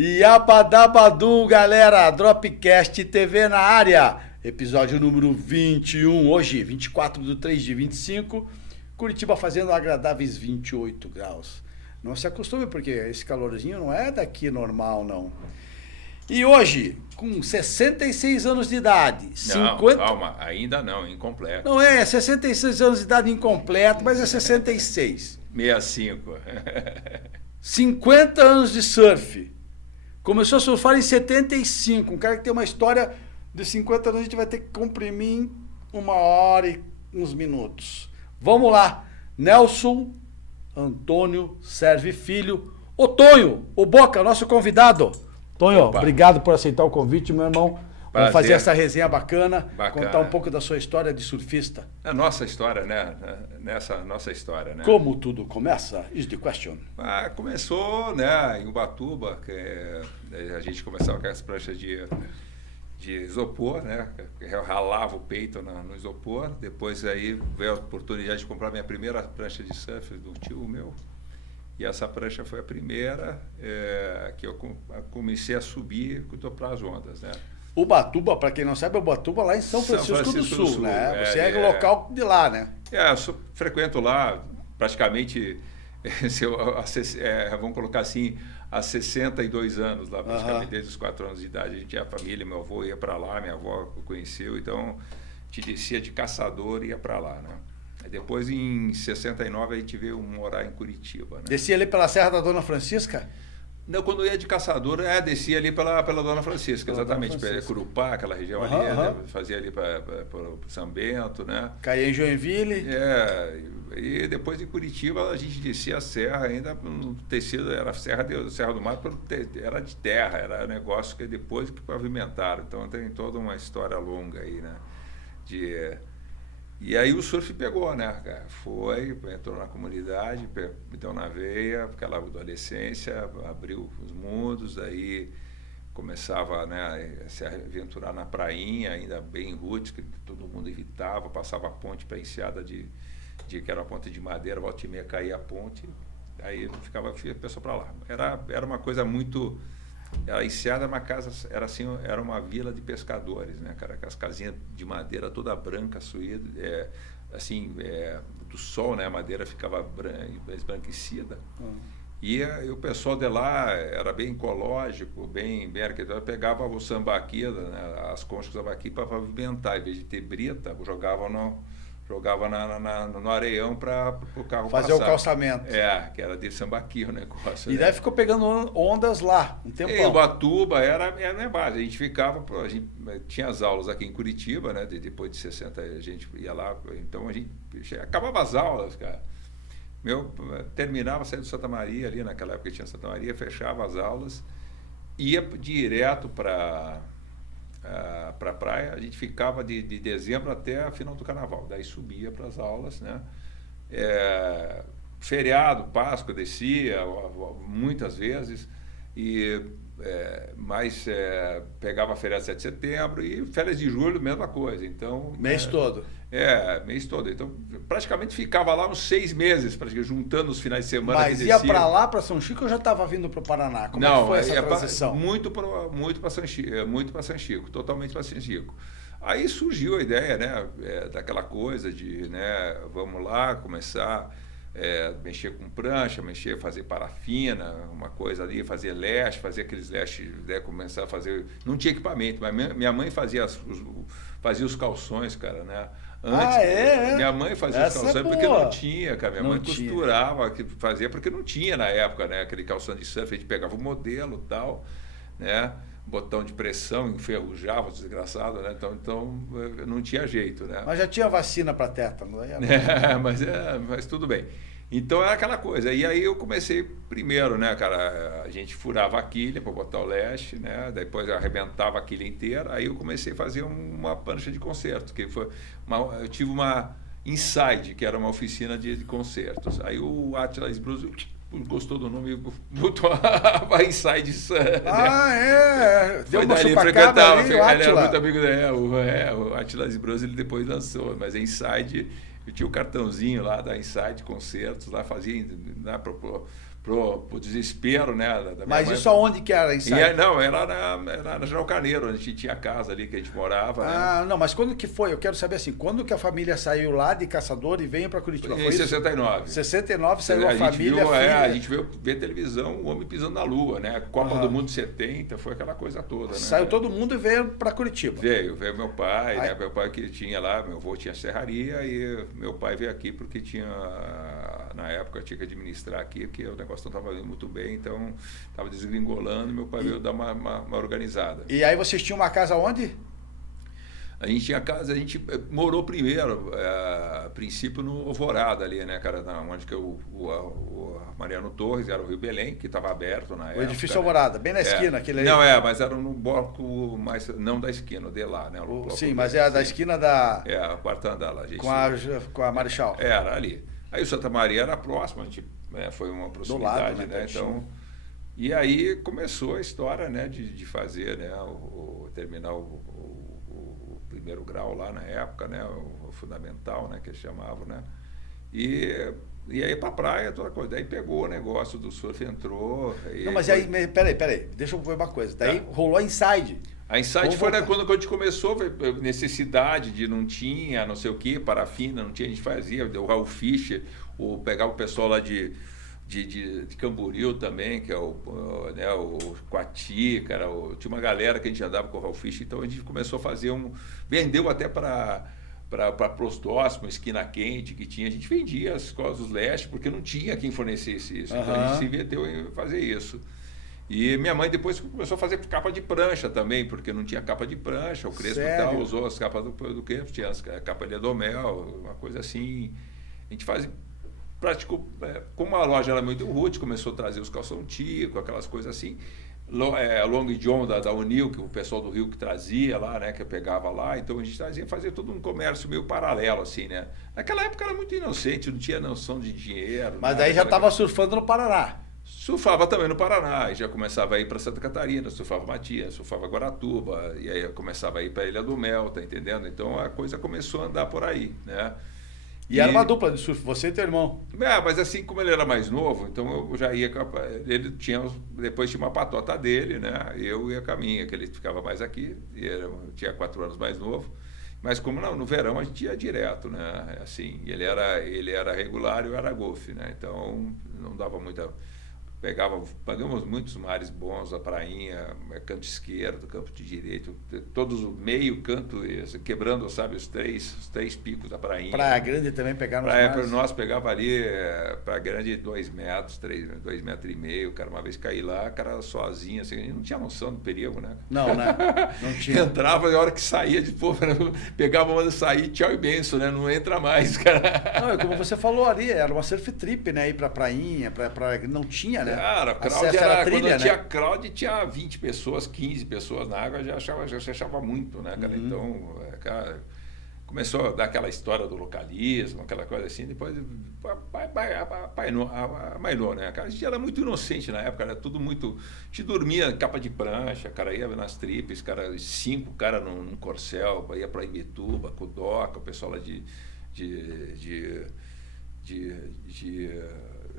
Yabadabadu, galera, Dropcast TV na área, episódio número 21, hoje, 24/3/25, Curitiba fazendo agradáveis 28 graus. Não se acostume, porque esse calorzinho não é daqui normal, não. E hoje, com 66 anos de idade, Não, calma, ainda não, incompleto. Não é 66 anos de idade incompleto, mas é 66. 65. 50 anos de surf. Começou a surfar em 75. Um cara que tem uma história de 50 anos, a gente vai ter que comprimir em 1 hora e uns minutos. Vamos lá. Nelson Antônio Serve Filho. O Tonho, o Boca, nosso convidado. Tonho, Opa. Obrigado por aceitar o convite, meu irmão. Vamos Prazer. fazer essa resenha bacana, Bacana. contar um pouco da sua história de surfista. A nossa história, né? Nessa nossa história, né? Como tudo começa? Is the question. Começou, né, em Ubatuba, que a gente começava com as pranchas de isopor, né? Eu ralava o peito no isopor. Depois aí veio a oportunidade de comprar minha primeira prancha de surf do tio meu. E essa prancha foi a primeira que eu comecei a subir para as ondas, né? Ubatuba, para quem não sabe, Ubatuba lá em São Francisco do Sul, né? Você é local de lá, né? Eu frequento lá praticamente, vamos colocar assim, há 62 anos lá, praticamente desde os 4 anos de idade. A gente tinha família, meu avô ia para lá, minha avó conheceu, então a gente descia de caçador e ia para lá, né? Depois, em 69, a gente veio morar em Curitiba, né? Descia ali pela Serra da Dona Francisca? Não, quando eu ia de caçador, descia ali pela Dona Francisca, exatamente, pela Curupá, aquela região ali, né? Fazia ali para São Bento, né? Caía em Joinville. E depois de Curitiba a gente descia a serra, ainda no tecido, era a Serra do Mar, era de terra, era um negócio que depois que pavimentaram, então tem toda uma história longa aí, né? E aí o surf pegou, né, cara? Entrou na comunidade, me deu na veia, aquela adolescência, abriu os mundos, aí começava, né, a se aventurar na prainha, ainda bem roots, que todo mundo evitava, passava a ponte para enseada que era uma ponte de madeira, volta e meia caía a ponte, aí ficava a pessoa para lá. Era uma coisa muito... A enseada era uma casa, era uma vila de pescadores, né, cara? Com as casinhas de madeira toda branca, suída, do sol, né? A madeira ficava esbranquecida. E o pessoal de lá era bem ecológico, bem arquitetônico, pegava o sambaqui, né, as conchas do sambaqui para pavimentar, em vez de ter brita, jogava no areião para o carro fazer passar. O calçamento. Que era de sambaqui o negócio. E daí ficou pegando ondas lá, um tempão. Em Ubatuba era a base. A gente tinha as aulas aqui em Curitiba, né? Depois de 60 a gente ia lá, então a gente acabava as aulas, cara. Terminava, saía do Santa Maria ali, naquela época tinha Santa Maria, fechava as aulas, ia direto para a praia. A gente ficava de dezembro até a final do carnaval, daí subia para as aulas, né? Feriado, Páscoa, descia muitas vezes, mas pegava férias de 7 de setembro e férias de julho, mesma coisa. Então, mês todo. Mês todo. Então, praticamente ficava lá uns 6 meses, juntando os finais de semana. Mas ia para lá, para São Chico, ou já estava vindo para o Paraná? Como é que foi essa transição? Muito para São Chico, totalmente para São Chico. Aí surgiu a ideia, né, daquela coisa de, né, vamos lá começar mexer com prancha, fazer parafina, uma coisa ali, fazer leste, fazer aqueles lestes, né, começar a fazer... Não tinha equipamento, mas minha mãe fazia os calções, cara, né? Antes, minha mãe fazia os calções porque não tinha, cara. Minha mãe costurava, fazia porque não tinha na época, né? Aquele calção de surf, a gente pegava o modelo e tal, né? Botão de pressão, enferrujava, desgraçado, né? Então não tinha jeito, né? Mas já tinha vacina para tétano, né? Mas tudo bem. Então era aquela coisa. E aí eu comecei primeiro, né, cara? A gente furava a quilha para botar o leste, né? Depois eu arrebentava a quilha inteira. Aí eu comecei a fazer uma prancha de concerto, que foi eu tive uma Inside, que era uma oficina de concertos. Aí o Atlas Blues gostou do nome, botou a Inside. Deu uma frequentava, ele era muito amigo o Atlas Bros, ele depois lançou, mas a Inside Eu tinha o cartãozinho lá da Inside Concertos, lá fazia, né, pro desespero, né? Da minha Mas mãe. isso aonde que era, Inside? Não, era na General Carneiro, onde a gente tinha a casa ali que a gente morava. Ah, não, mas quando que foi? Eu quero saber assim, quando que a família saiu lá de Caçador e veio para Curitiba? Em Foi isso? 69. 69 saiu a família, viu, filha. a gente veio ver televisão, o homem pisando na lua, né? Copa do Mundo 70, foi aquela coisa toda, né? Saiu todo mundo e veio para Curitiba. Veio meu pai, né? Meu pai que tinha lá, meu avô tinha serraria e meu pai veio aqui porque tinha, na época, tinha que administrar aqui, porque o negócio não estava indo muito bem, então estava desgringolando, meu pai veio dar uma organizada. E aí vocês tinham uma casa onde? A gente tinha casa, a gente morou primeiro, a princípio no Alvorada ali, né, cara, onde que o Mariano Torres, era o Rio Belém, que estava aberto na época. O edifício Alvorada, bem na esquina, aquele aí. Não, mas era no bloco, mais, não da esquina, de lá, né? Sim, mas é da esquina da... o quarto andar lá. Gente, com a Marechal. Era ali. Aí o Santa Maria era próximo, a gente, foi uma proximidade, do lado, né? Então, e aí começou a história, né, de fazer, né, terminar o primeiro grau lá na época, né, o fundamental, né, que eles chamavam, né, e aí pra praia, toda coisa. Daí pegou o negócio do surf, entrou. Não, mas aí, peraí, deixa eu ver uma coisa. Daí rolou a Inside. A Inside foi quando a gente começou, necessidade de não tinha, não sei o que, parafina, não tinha, a gente fazia, o Raul Fischer, pegava o pessoal lá de Camboriú também, que é o Coati, cara, tinha uma galera que a gente andava com o Raul Fischer, então a gente começou a fazer vendeu até para Prostóximo, Esquina Quente, que tinha, a gente vendia as escolas dos leste, porque não tinha quem fornecesse isso, então a gente se inventou em fazer isso. E minha mãe depois começou a fazer capa de prancha também, porque não tinha capa de prancha, o Crespo tal, usou as capas do Crespo, tinha as capas de Adomel, uma coisa assim, a gente faz... Praticou, como a loja era muito roots, começou a trazer os calção tico, aquelas coisas assim. Long John da Unil, que o pessoal do Rio que trazia lá, né, que eu pegava lá, então a gente fazia todo um comércio meio paralelo, assim, né. Naquela época era muito inocente, não tinha noção de dinheiro. Mas daí já estava surfando no Paraná. Surfava também no Paraná, já começava a ir para Santa Catarina, surfava Matias, surfava Guaratuba, e aí eu começava a ir para Ilha do Mel, tá entendendo? Então a coisa começou a andar por aí, né. E era uma dupla de surf, você e teu irmão. Mas assim, como ele era mais novo, então eu já ia... Ele depois tinha uma patota dele, né? Eu ia com a minha, que ele ficava mais aqui, tinha 4 anos mais novo. Mas como no verão a gente ia direto, né? Assim, ele era regular e eu era golfe, né? Então não dava muita... Pagamos muitos mares bons, a prainha, canto esquerdo, campo de direito, todos o meio canto, quebrando, sabe, os três picos da prainha. Praia Grande também pegaram os mares? Nós pegava ali, Praia Grande 2 metros, 2,5 metros, cara, uma vez caí lá, cara, sozinho, assim, a gente não tinha noção do perigo, né? Não, né? Não tinha. Entrava, e a hora que saía, pegava uma sair, tchau e benção, né? Não entra mais, cara. Não, como você falou ali, era uma surf trip, né? Ir pra prainha, não tinha, né? Cara, crowd quando tinha crowd, tinha 20 pessoas, 15 pessoas na água, já achava muito, né, cara? Então, cara, começou a dar aquela história do localismo, aquela coisa assim, depois amailou, né? Cara, a gente era muito inocente na época, era tudo muito... A gente dormia capa de prancha, cara, ia nas tripes, cara, 5 cara num corcel, ia pra Imbituba, Kudoca, o pessoal lá de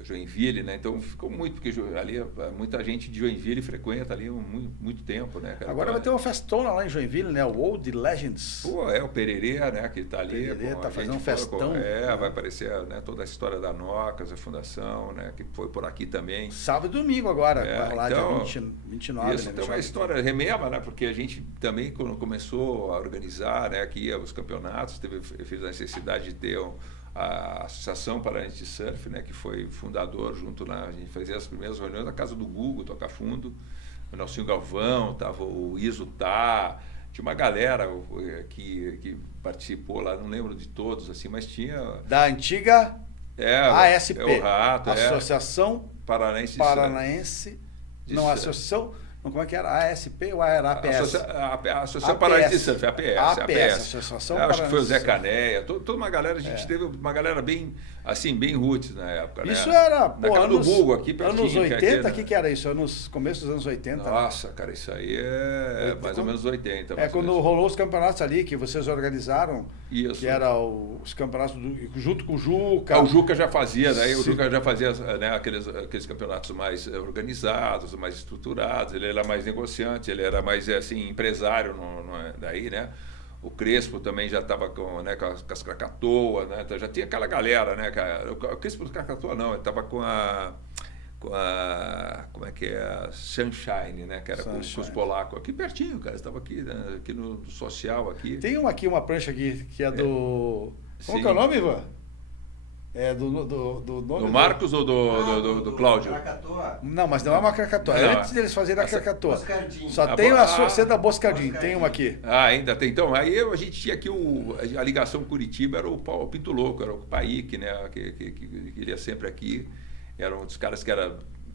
Joinville, né? Então ficou muito, porque ali muita gente de Joinville frequenta ali muito tempo, né, cara? Agora vai ter uma festona lá em Joinville, né? O Old Legends. Pô, o Pererê, né? Que tá ali. Pererê tá fazendo um festão. Vai aparecer, né, toda a história da Nocas, a fundação, né? Que foi por aqui também. Sábado e domingo agora, vai rolar então, dia 29, isso, né? Então é uma história remema, né? Porque a gente também, quando começou a organizar, né, aqui os campeonatos, fez a necessidade de ter a Associação Paranaense de Surf, né, que foi fundador a gente fazia as primeiras reuniões na casa do Gugu, Toca Fundo, o Nelsinho Galvão, tava o Iso Tá, tinha uma galera que participou lá, não lembro de todos, assim, mas tinha... Da antiga ASP, o Rato, Associação Paranaense de Surf. Associação... Como é que era? ASP ou era APS? A Associação Paranaense de Surf, APS. Associação acho que foi o Zé Caneia, toda uma galera, a gente teve uma galera bem, assim, bem roots na época. Isso né? era, na casa do Bugo, aqui pertinho. Anos 80, o que era isso? Começo dos anos 80? Nossa, né? Cara, isso aí é mais ou menos 80. Quando rolou os campeonatos ali, que vocês organizaram, Isso. Que era os campeonatos junto com o Juca. O Juca já fazia, né? O Juca já fazia, né, aqueles campeonatos mais organizados, mais estruturados. Ele era mais negociante, ele era mais assim, empresário daí, né? O Crespo também já estava com as Krakatoa, né? Então já tinha aquela galera, né? O Crespo do Krakatoa não, ele estava com a como é que é, a Sunshine, né? Que era com os polacos, aqui pertinho, cara. Estava aqui, né? Aqui no social aqui. Tem uma prancha aqui que é do. Como que é o nome, Ivan? É do nome. Do Marcos ou do Cláudio? Krakatoa. Não, mas não é uma Krakatoa. Não, Antes deles fazerem a Krakatoa. Boscardin. Só tem a Sociedade da Boscardin. Tem uma aqui. Ainda tem. Então, aí a gente tinha aqui a ligação Curitiba, era o Pinto Louco, era o Paik, né? Que iria sempre aqui. Era um dos caras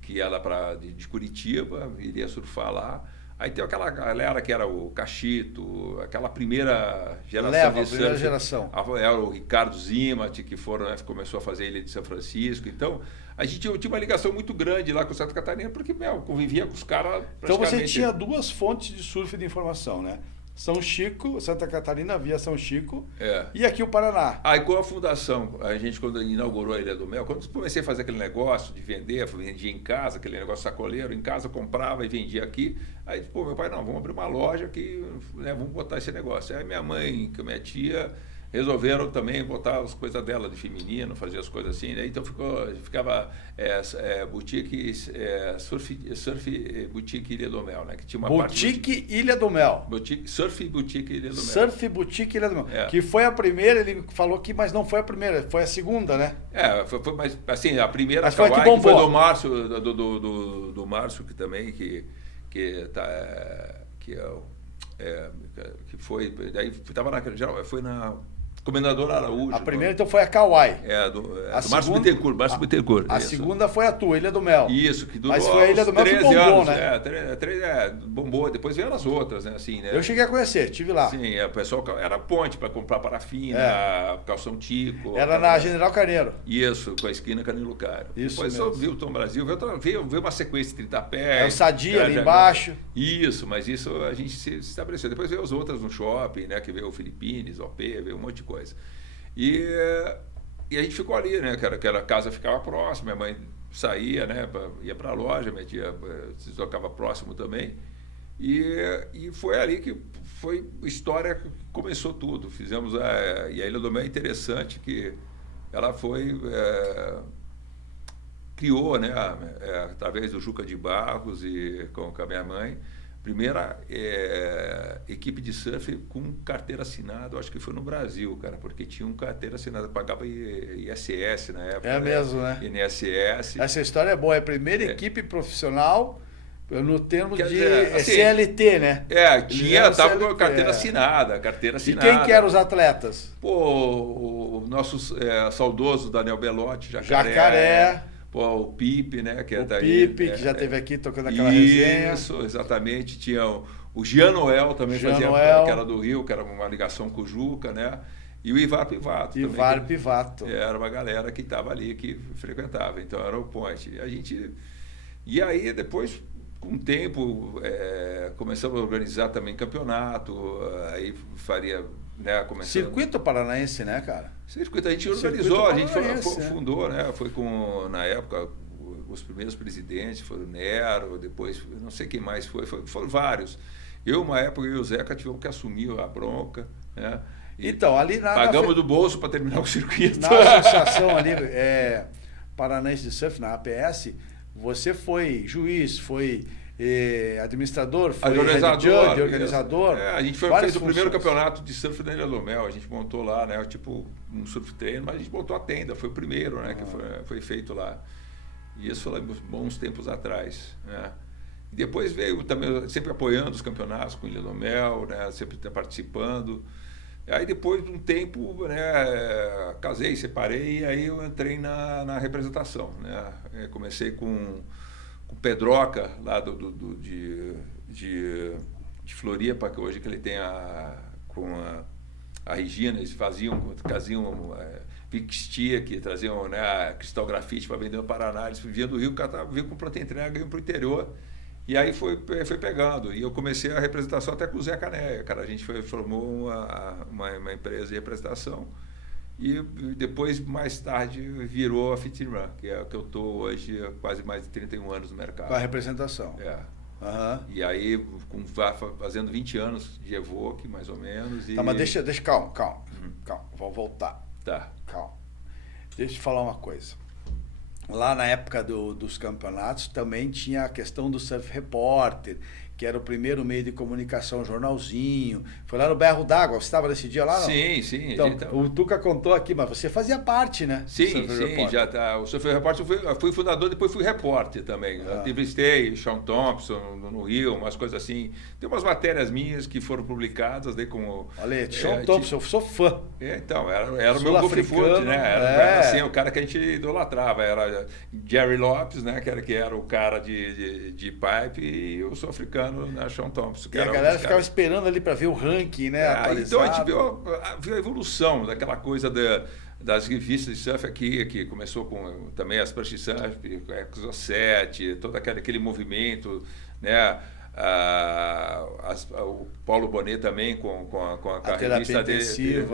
que ia lá de Curitiba, iria surfar lá. Aí tem aquela galera que era o Cachito, aquela primeira geração de primeira surf. geração. Era o Ricardo Zimat, que começou a fazer ele de São Francisco. Então, a gente tinha uma ligação muito grande lá com Santa Catarina, porque convivia com os caras praticamente. Então você tinha duas fontes de surf de informação, né? São Chico, Santa Catarina via São Chico, e aqui o Paraná. Aí com a fundação, a gente quando inaugurou a Ilha do Mel, quando comecei a fazer aquele negócio de vender, vendia em casa, aquele negócio sacoleiro, em casa comprava e vendia aqui. Aí, meu pai, não, vamos abrir uma loja aqui, né, vamos botar esse negócio. Aí minha mãe, com a minha tia, resolveram também botar as coisas dela de feminino, fazer as coisas assim, né? Então ficava boutique, surf boutique Ilha do Mel, né? Que tinha uma Boutique Ilha do Mel. Surf Boutique Ilha do Mel. Surf Boutique Ilha do Mel. Que foi a primeira, ele falou que, mas não foi a primeira, foi a segunda, né? Foi mas assim, a primeira mas foi, Kawaii, que foi do Márcio, do Márcio, que também, que foi, daí estava foi na Comendador Araújo. A primeira, então, foi a Kawaii. Do Márcio Bittencourt. A segunda foi a tua, Ilha do Mel. Isso, que durou. Mas foi a Ilha do Mel que bombou, anos, né? Bombou. Depois vieram as outras, né? Assim, né? Eu cheguei a conhecer, estive lá. Sim, o pessoal era ponte para comprar parafina, calção tico. Era na General Carneiro. Isso, com a esquina Canilo Caro. Isso depois mesmo. só viu o Tom Brasil, veio uma sequência de 30 pés. O Sadia ali embaixo. Isso, mas isso a gente se estabeleceu. Depois veio as outras no shopping, né? Que veio o Filipinas, OP, veio um monte de coisa. E a gente ficou ali, né? Aquela casa ficava próxima, minha mãe saía, né? Ia para a loja, minha tia se deslocava próximo também. E foi ali que foi a história que começou tudo. Fizemos e a Ilha do Mel é interessante que ela criou, né? Através do Juca de Barros e com a minha mãe, primeira equipe de surf com carteira assinada, acho que foi no Brasil, cara, porque tinha carteira assinada, pagava ISS na época. É mesmo, né? INSS. Essa história é boa, é a primeira equipe profissional no termo Quer de dizer, assim, CLT, né? Estava com a carteira assinada, E quem que eram os atletas? Pô, o nosso saudoso Daniel Bellotti, Jacaré. Pô, o Pipe, né? Que Pipe, que já esteve aqui tocando aquela resenha. Isso, exatamente. Tinha o Jean Noel também, que era do Rio, que era uma ligação com o Juca, né? E o Ivar Pivato. Pivato. Era uma galera que estava ali, que frequentava. Então era o point. E aí, depois, com o tempo, começamos a organizar também campeonato, aí faria... Né, Circuito Paranaense, né, cara? Circuito, a gente organizou, a gente fundou, né? Foi na época, os primeiros presidentes foram o Nero, depois, não sei quem mais foram vários. Uma época, eu e o Zeca tivemos que assumir a bronca, né? Então, ali pagamos do bolso para terminar o circuito. Na associação ali, Paranaense de Surf, na APS, você foi juiz, foi... administrador, foi organizador. A gente fez o primeiro campeonato de surf da Ilha do Mel. A gente montou lá, né? Tipo um surf treino, mas a gente montou a tenda. Foi o primeiro, né? Que foi feito lá. E isso foi bons tempos atrás, né? Depois veio também sempre apoiando os campeonatos com Ilha do Mel, né? Sempre participando. Aí depois de um tempo, né? Casei, separei e aí eu entrei na representação, né? Comecei com o Pedroca, lá de Floripa, que hoje que ele tem com a Regina, eles faziam Pixtia, que traziam, né, a Cristal Grafite para vender no Paraná, eles vinham do Rio, vinham com pronta entrega, iam para o interior, E aí foi pegando. E eu comecei a representação até com o Zé Caneia, cara. A gente formou uma empresa de representação. E depois, mais tarde, virou a Fit and Run, que é o que eu estou hoje há quase mais de 31 anos no mercado. Com a representação. É. Uhum. E aí, fazendo 20 anos de Evoque, mais ou menos. Tá, mas deixa, calma. Vamos voltar. Tá. Calma. Deixa eu te falar uma coisa. Lá na época dos campeonatos também tinha a questão do Surf Repórter, que era o primeiro meio de comunicação, jornalzinho. Foi lá no Berro d'Água, você estava nesse dia lá, não? Sim. Então, o Tuca contou aqui, mas você fazia parte, né? Sim, já tá. O Surf Repórter eu fui fundador, depois fui repórter também. Eu entrevistei Sean Thompson no Rio, umas coisas assim. Tem umas matérias minhas que foram publicadas daí como... Olha, Sean Thompson, eu sou fã. Então, era o meu Golf-Foot, né? Era assim, o cara que a gente idolatrava. Era Jerry Lopes, né? Que era o cara de pipe, e o sul-africano, né? Sean Thompson. E a galera ficava esperando ali para ver o ranking, né? Então a gente viu a evolução daquela coisa das revistas de surf aqui, que começou com também as Pranchas Surf, Exo7, todo aquele movimento, né? O Paulo Bonet também com a revista dele,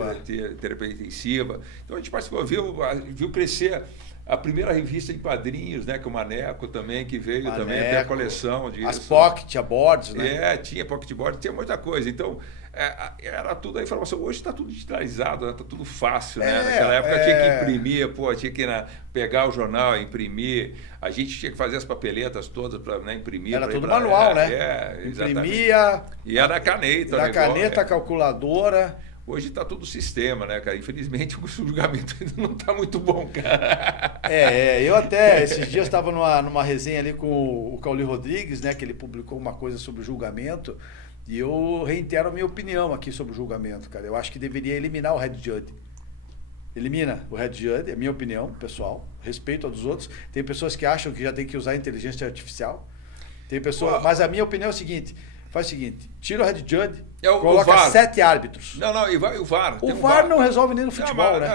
terapia intensiva. Então a gente participou, viu crescer a primeira revista em quadrinhos, né, que o Maneco também, que veio também até a coleção disso. As pocket boards, né? Tinha pocket board, tinha muita coisa. Então, era tudo a informação. Hoje está tudo digitalizado, está, né? Tudo fácil, né? Naquela época tinha que imprimir, tinha que pegar o jornal, imprimir. A gente tinha que fazer as papeletas todas para, né, imprimir. Era tudo manual, né? Imprimia. E era caneta. Era caneta, calculadora. Hoje está tudo sistema, né, cara? Infelizmente o julgamento ainda não está muito bom, cara. Eu até, esses dias estava numa resenha ali com o Cauli Rodrigues, né? Que ele publicou uma coisa sobre o julgamento. E eu reitero a minha opinião aqui sobre o julgamento, cara. Eu acho que deveria eliminar o Head Judge. Elimina o Head Judge, é a minha opinião, pessoal. Respeito a dos outros. Tem pessoas que acham que já tem que usar inteligência artificial. Tem pessoas... Mas a minha opinião é o seguinte... Faz o seguinte, tira o Head Judge, coloca 7 árbitros. Não, e vai o VAR. O VAR não resolve nem no futebol, né?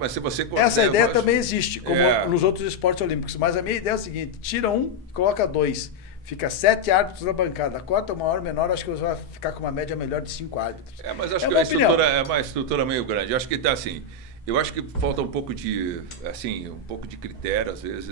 Mas se você... Essa ideia também existe, como nos outros esportes olímpicos. Mas a minha ideia é a seguinte, tira um, coloca 2. Fica 7 árbitros na bancada. Corta uma hora menor, acho que você vai ficar com uma média melhor de 5 árbitros. Mas acho que a estrutura é uma estrutura meio grande. Eu acho que está assim... Eu acho que falta um pouco de critério, às vezes,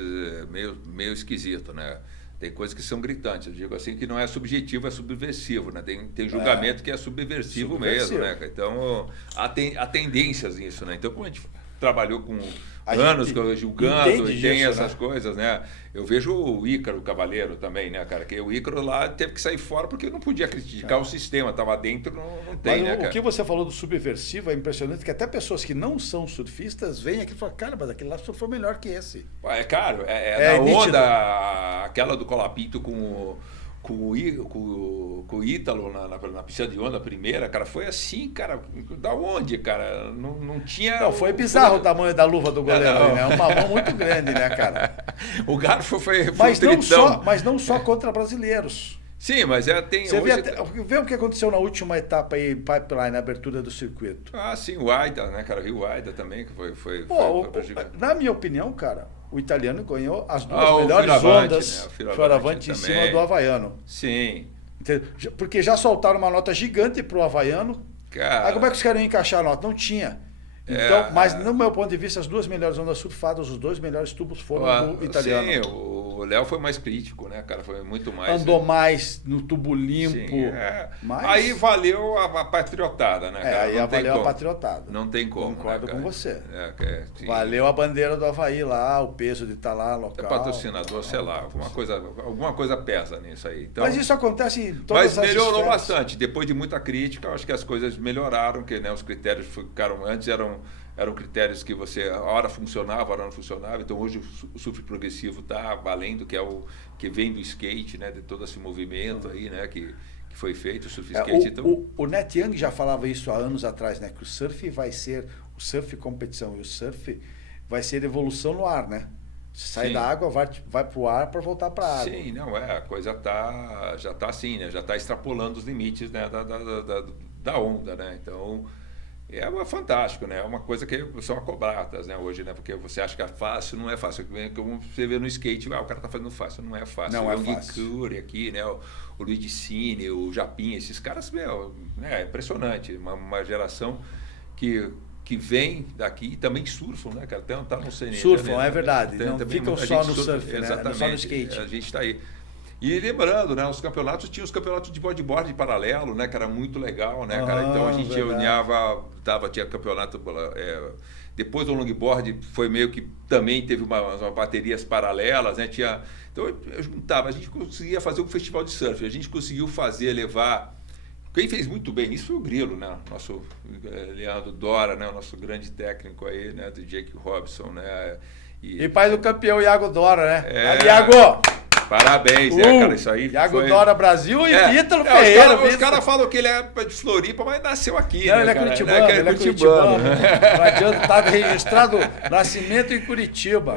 meio esquisito, né? Tem coisas que são gritantes, eu digo assim, que não é subjetivo, é subversivo, né? Tem julgamento que é subversivo mesmo, né? Então, há tendências nisso, né? Então, como a gente trabalhou com anos julgando e tem essas coisas, né? Eu vejo o Ícaro Cavaleiro também, né, cara? Que o Ícaro lá teve que sair fora porque não podia criticar o sistema, estava dentro, não tem, né, cara? O que você falou do subversivo é impressionante, que até pessoas que não são surfistas vêm aqui e falam, cara, mas aquele lá surfou melhor que esse. É claro, na onda, aquela do Colapinto com o Ítalo na piscina de onda primeira, cara, foi assim, cara, da onde, cara? Não tinha... Não, foi bizarro o tamanho da luva do goleiro, né? Uma mão muito grande, né, cara? O garfo foi mas não só contra brasileiros. Sim, mas tem... Você vê o que aconteceu na última etapa aí, Pipeline, na abertura do circuito. Sim, o Aida, né, cara? O Aida também, que foi na minha opinião, cara, o italiano ganhou as duas melhores ondas, né? Fioravante em cima do havaiano. Sim. Porque já soltaram uma nota gigante pro havaiano. Cara... Aí como é que os caras iam encaixar a nota? Não tinha. Então, mas no meu ponto de vista, as duas melhores ondas surfadas, os 2 melhores tubos foram do italiano. Sim, o Léo foi mais crítico, né, cara? Foi muito mais... Andou mais no tubo limpo. Sim, Aí valeu a patriotada, né, cara? Aí valeu a patriotada. Não tem como. Concordo, né, com você. Valeu a bandeira do Havaí lá, o peso de estar lá, local. Patrocinador, sei lá, alguma coisa pesa nisso aí. Então, mas isso acontece em todas as melhorou esferas. bastante. Depois de muita crítica, eu acho que as coisas melhoraram, que, né, os critérios ficaram... Antes eram critérios que você, a hora funcionava, a hora não funcionava. Então hoje o surf progressivo está valendo, que vem do skate, né, de todo esse movimento aí, né, que foi feito, o surf skate. Então... O Net Young já falava isso há anos atrás, né, que o surf competição e o surf vai ser evolução no ar, né? Sai da água, vai para o ar para voltar para a água. Sim, a coisa já está assim, né, já está extrapolando os limites, né, da onda, né? Então fantástico, né? É uma coisa que são acobradas, né, hoje, né? Porque você acha que é fácil, não é fácil. Como você vê no skate, o cara tá fazendo fácil, não é fácil. Não é o fácil. Curry aqui, né? O Luigi Cine, o Japinha, esses caras, meu, é impressionante. Uma geração que vem daqui e também surfam, né, cara? Tá no CNT. Surfam, né? é verdade. Não ficam só no surfa, surf, né? exatamente, Não só no skate. A gente está aí. E lembrando, né, os campeonatos, tinha os campeonatos de bodyboard paralelo, né, que era muito legal, né, cara? Então a gente tinha campeonato, depois do longboard foi meio que também teve umas baterias paralelas, né? Então eu juntava, a gente conseguia fazer um festival de surf, a gente conseguiu levar. Quem fez muito bem isso foi o Grilo, né? Nosso Leandro Dora, né? O nosso grande técnico aí, né? Do Jake Robson, né? E pai do campeão Iago Dora, né? Ali, Iago! Parabéns, cara, isso aí Iago Dora Brasil e Ítalo Ferreira. Os caras falam que ele é de Floripa, mas nasceu aqui, não, né, ele é curitibano, ele é curitibano. Não adianta, tá registrado nascimento em Curitiba.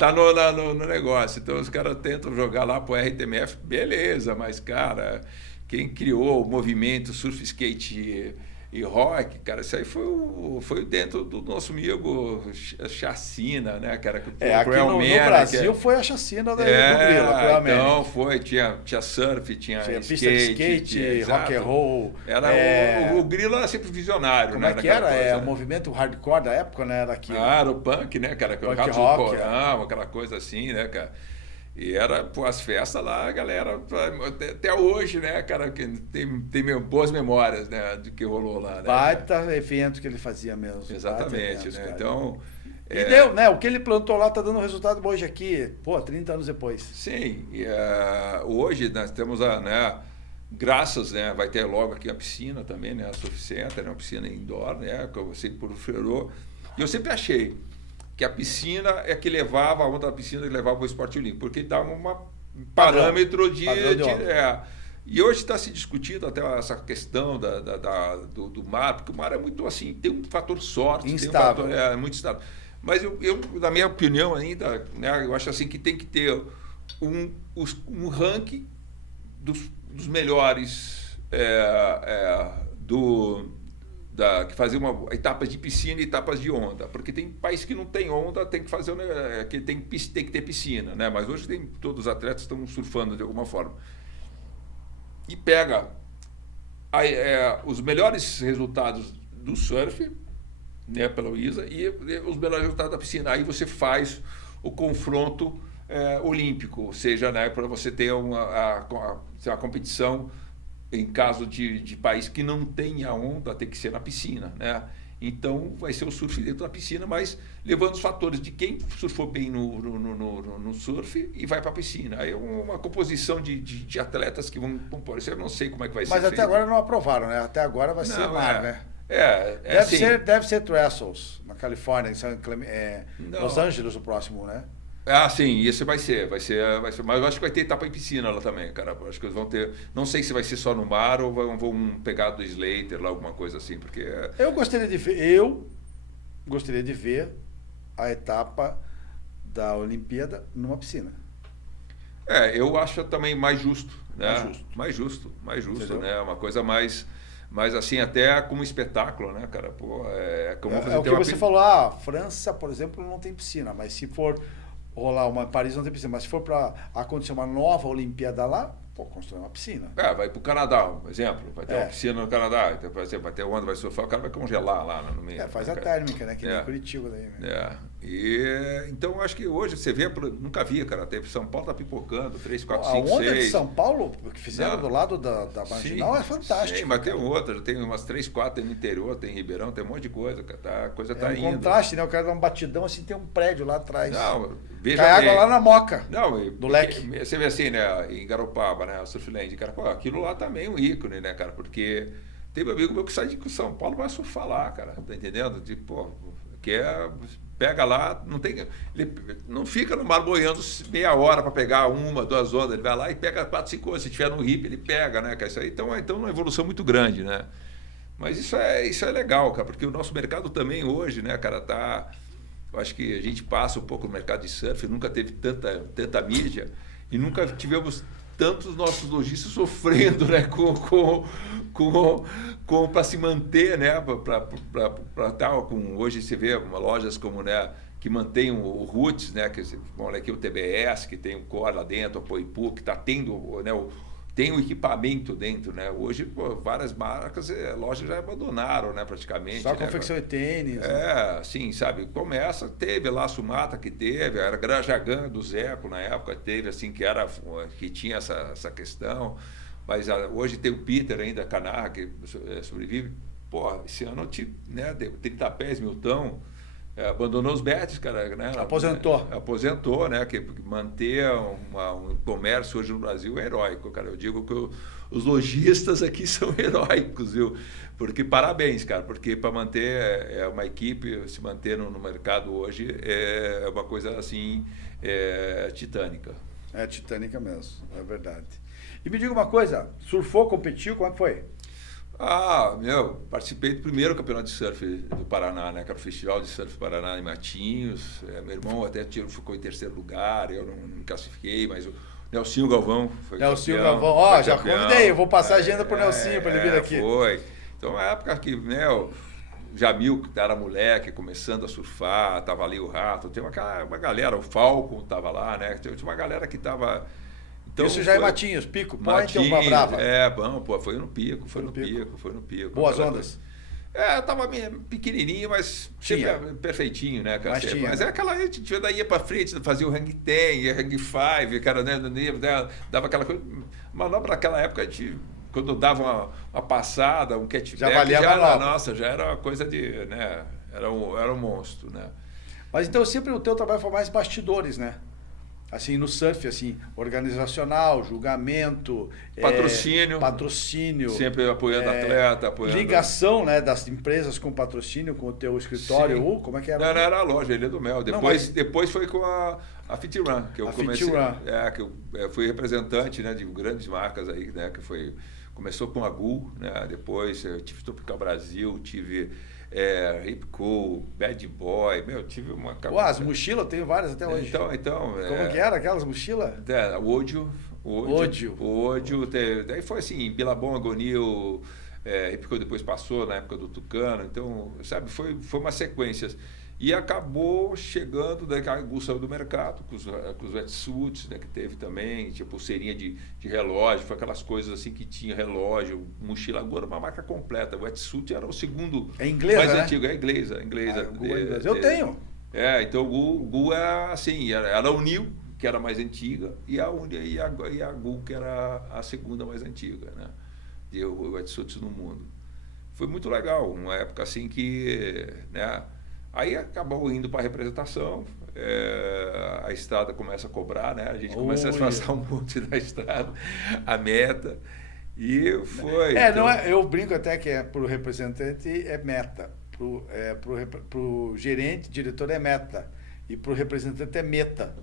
Tá no negócio. Então os caras tentam jogar lá pro RTMF, beleza, mas, cara, quem criou o movimento surf, skate e rock, cara, isso aí foi dentro do nosso amigo Chacina, né, cara? Aqui no Brasil foi a Chacina do Grilo, então tinha surf, tinha pista de skate, rock and roll. O Grilo era sempre visionário, como né? Como é que era? O movimento hardcore da época, né? Era aqui. Era o punk, né, cara? Punk rock, aquela coisa assim, né, cara? E era, as festas lá, a galera, até hoje, né, cara, que tem boas memórias, né, do que rolou lá, né? Baita evento que ele fazia mesmo. Exatamente, né? Então... E deu, né? O que ele plantou lá tá dando resultado hoje aqui, 30 anos depois. Sim, e hoje nós temos graças, né, vai ter logo aqui a piscina também, né, a Surf Center, uma piscina indoor, né, que eu sempre proliferou. E eu sempre achei que a piscina é que levava, a onda da piscina que levava o esporte olímpico, porque dá um parâmetro de e hoje está se discutindo até essa questão do mar, porque o mar é muito assim, tem um fator sorte, instável. Tem um fator, muito instável. Mas eu, na minha opinião ainda, né, eu acho assim que tem que ter um ranking dos melhores que fazer etapas de piscina e etapas de onda, porque tem país que não tem onda, tem que fazer tem que ter piscina, né? Mas hoje todos os atletas estão surfando de alguma forma e pega os melhores resultados do surf, né, pela ISA, e os melhores resultados da piscina. Aí você faz o confronto olímpico, ou seja, né, para você ter uma competição. Em caso de país que não tenha onda, tem que ser na piscina, né? Então vai ser o surf dentro da piscina, mas levando os fatores de quem surfou bem no surf e vai para a piscina. Aí é uma composição de atletas que vão compor. Isso eu não sei como é que vai ser. Mas até agora não aprovaram, né? Até agora vai ser mar, né? Deve ser Trestles, na Califórnia, em Los Angeles, o próximo, né? Sim, isso vai ser, mas eu acho que vai ter etapa em piscina lá também, cara. Acho que eles vão ter, não sei se vai ser só no mar ou vão pegar do Slater lá, alguma coisa assim, porque... Eu gostaria de ver a etapa da Olimpíada numa piscina. Eu acho também mais justo, né? Mais justo, né? Uma coisa mais assim, até como espetáculo, né, cara? O que você falou, França, por exemplo, não tem piscina, mas se for rolar Paris não tem piscina, mas se for para acontecer uma nova Olimpíada lá, construir uma piscina. Vai para o Canadá, por exemplo, vai ter uma piscina no Canadá, então, por exemplo, vai ter onda, vai surfar, o cara vai congelar lá no meio. Faz a térmica, né, que nem Curitiba daí. Né? Então, acho que hoje você vê, nunca via, cara, teve São Paulo tá pipocando, 3, 4, 5, 6. A onda de São Paulo, que fizeram do lado da Marginal, é fantástico. Sim, mas tem outra, tem umas 3, 4 no interior, tem Ribeirão, tem um monte de coisa, cara, a coisa tá indo. Contraste, né, o cara dá um batidão assim, tem um prédio lá atrás. Não, veja cai água lá na Moca, do leque. Você vê assim, né, em Garopaba, né, o Surfland, cara, aquilo lá também é um ícone, né, cara, porque teve um amigo meu que sai de São Paulo vai surfar lá, cara, tá entendendo? Pega lá, ele não fica no mar boiando meia hora para pegar 1, 2 ondas, ele vai lá e pega 4, 5 ondas, se tiver no hip ele pega, né, cara, isso aí, então é uma evolução muito grande, né, mas isso é legal, cara, porque o nosso mercado também hoje, né, cara, eu acho que a gente passa um pouco no mercado de surf, nunca teve tanta mídia e nunca tivemos tantos nossos lojistas sofrendo, né, para se manter, né, para tal, com hoje você vê algumas lojas como, né, que mantém o Roots, né, que olha aqui o TBS, que tem o Core lá dentro, o Poipu, que está tendo, né, tem o equipamento dentro, né? Hoje, pô, várias marcas, lojas já abandonaram, né, praticamente. Só né? confecção e tênis. É, sim, sabe? Começa, teve lá a Sumata que teve, era Grajagan do Zeco na época, teve assim, que tinha essa questão. Mas hoje tem o Peter ainda, Canarra, que sobrevive. Pô, esse ano, né, deu 30 pés, Milton. Abandonou os bets, cara, né? Aposentou, né? Que manter um comércio hoje no Brasil é heróico, cara. Eu digo que os lojistas aqui são heróicos, viu? Porque parabéns, cara, porque para manter uma equipe, se manter no mercado hoje é uma coisa assim titânica. É titânica mesmo, é verdade. E me diga uma coisa, surfou, competiu, como é que foi? Participei do primeiro campeonato de surf do Paraná, né? Que era o Festival de Surf Paraná em Matinhos. Meu irmão até ficou em terceiro lugar, eu não me classifiquei, mas o Nelsinho Galvão foi Nelsinho campeão. Galvão, já convidei, eu vou passar a agenda pro Nelsinho para ele vir aqui. Foi. Então, na época que, né, o Jamil, que era moleque, começando a surfar, tava ali o Rato, tem uma galera, o Falcon tava lá, né? Tinha uma galera que tava... Então, isso já é Matinhos, Pico, Point ou Uma Brava? Bom, pô, foi no Pico. Boas ondas? Tava pequenininho, mas perfeitinho, né, cara? Mas aquela gente ia pra frente, fazia o hang 10, hang 5, cara, né, dava aquela coisa. Manobra naquela época, a gente, quando dava uma passada, um catback, já era uma coisa de, né, era um monstro, né? Mas então sempre o teu trabalho foi mais bastidores, né? Assim, no surf, assim, organizacional, julgamento... Patrocínio. Sempre apoiando atleta, apoiando... Ligação, né, das empresas com patrocínio, com o teu escritório. Como é que era? Não, era a loja, Ilha do Mel. Depois foi com a Fit Run, que eu comecei... que eu fui representante, né, de grandes marcas aí, né, começou com a Gul, né, depois eu tive Tropical Brasil, tive... Ripco, Bad Boy, tive uma... as mochilas, eu tenho várias até hoje. Então como que era aquelas mochilas? Ódio, daí foi assim, Bilabong, Agonil, Ripco depois passou na época do Tucano, então, sabe, foi uma sequência. E acabou chegando, daí a Gul saiu do mercado, com os wetsuits, né, que teve também, tinha pulseirinha de relógio, foi aquelas coisas assim que tinha relógio, mochila, agora uma marca completa. O wetsuit era o segundo mais antigo, inglesa. Eu tenho. Então o Gul era assim, era a Unil, que era a mais antiga, e a Gul, que era a segunda mais antiga, né, de wetsuits no mundo. Foi muito legal, uma época assim que, né, aí acabou indo para a representação, a estrada começa a cobrar, né? A gente começa a passar um monte da estrada, a meta, e foi... eu brinco até que para o representante é meta, pro gerente, diretor é meta, e para o representante é meta.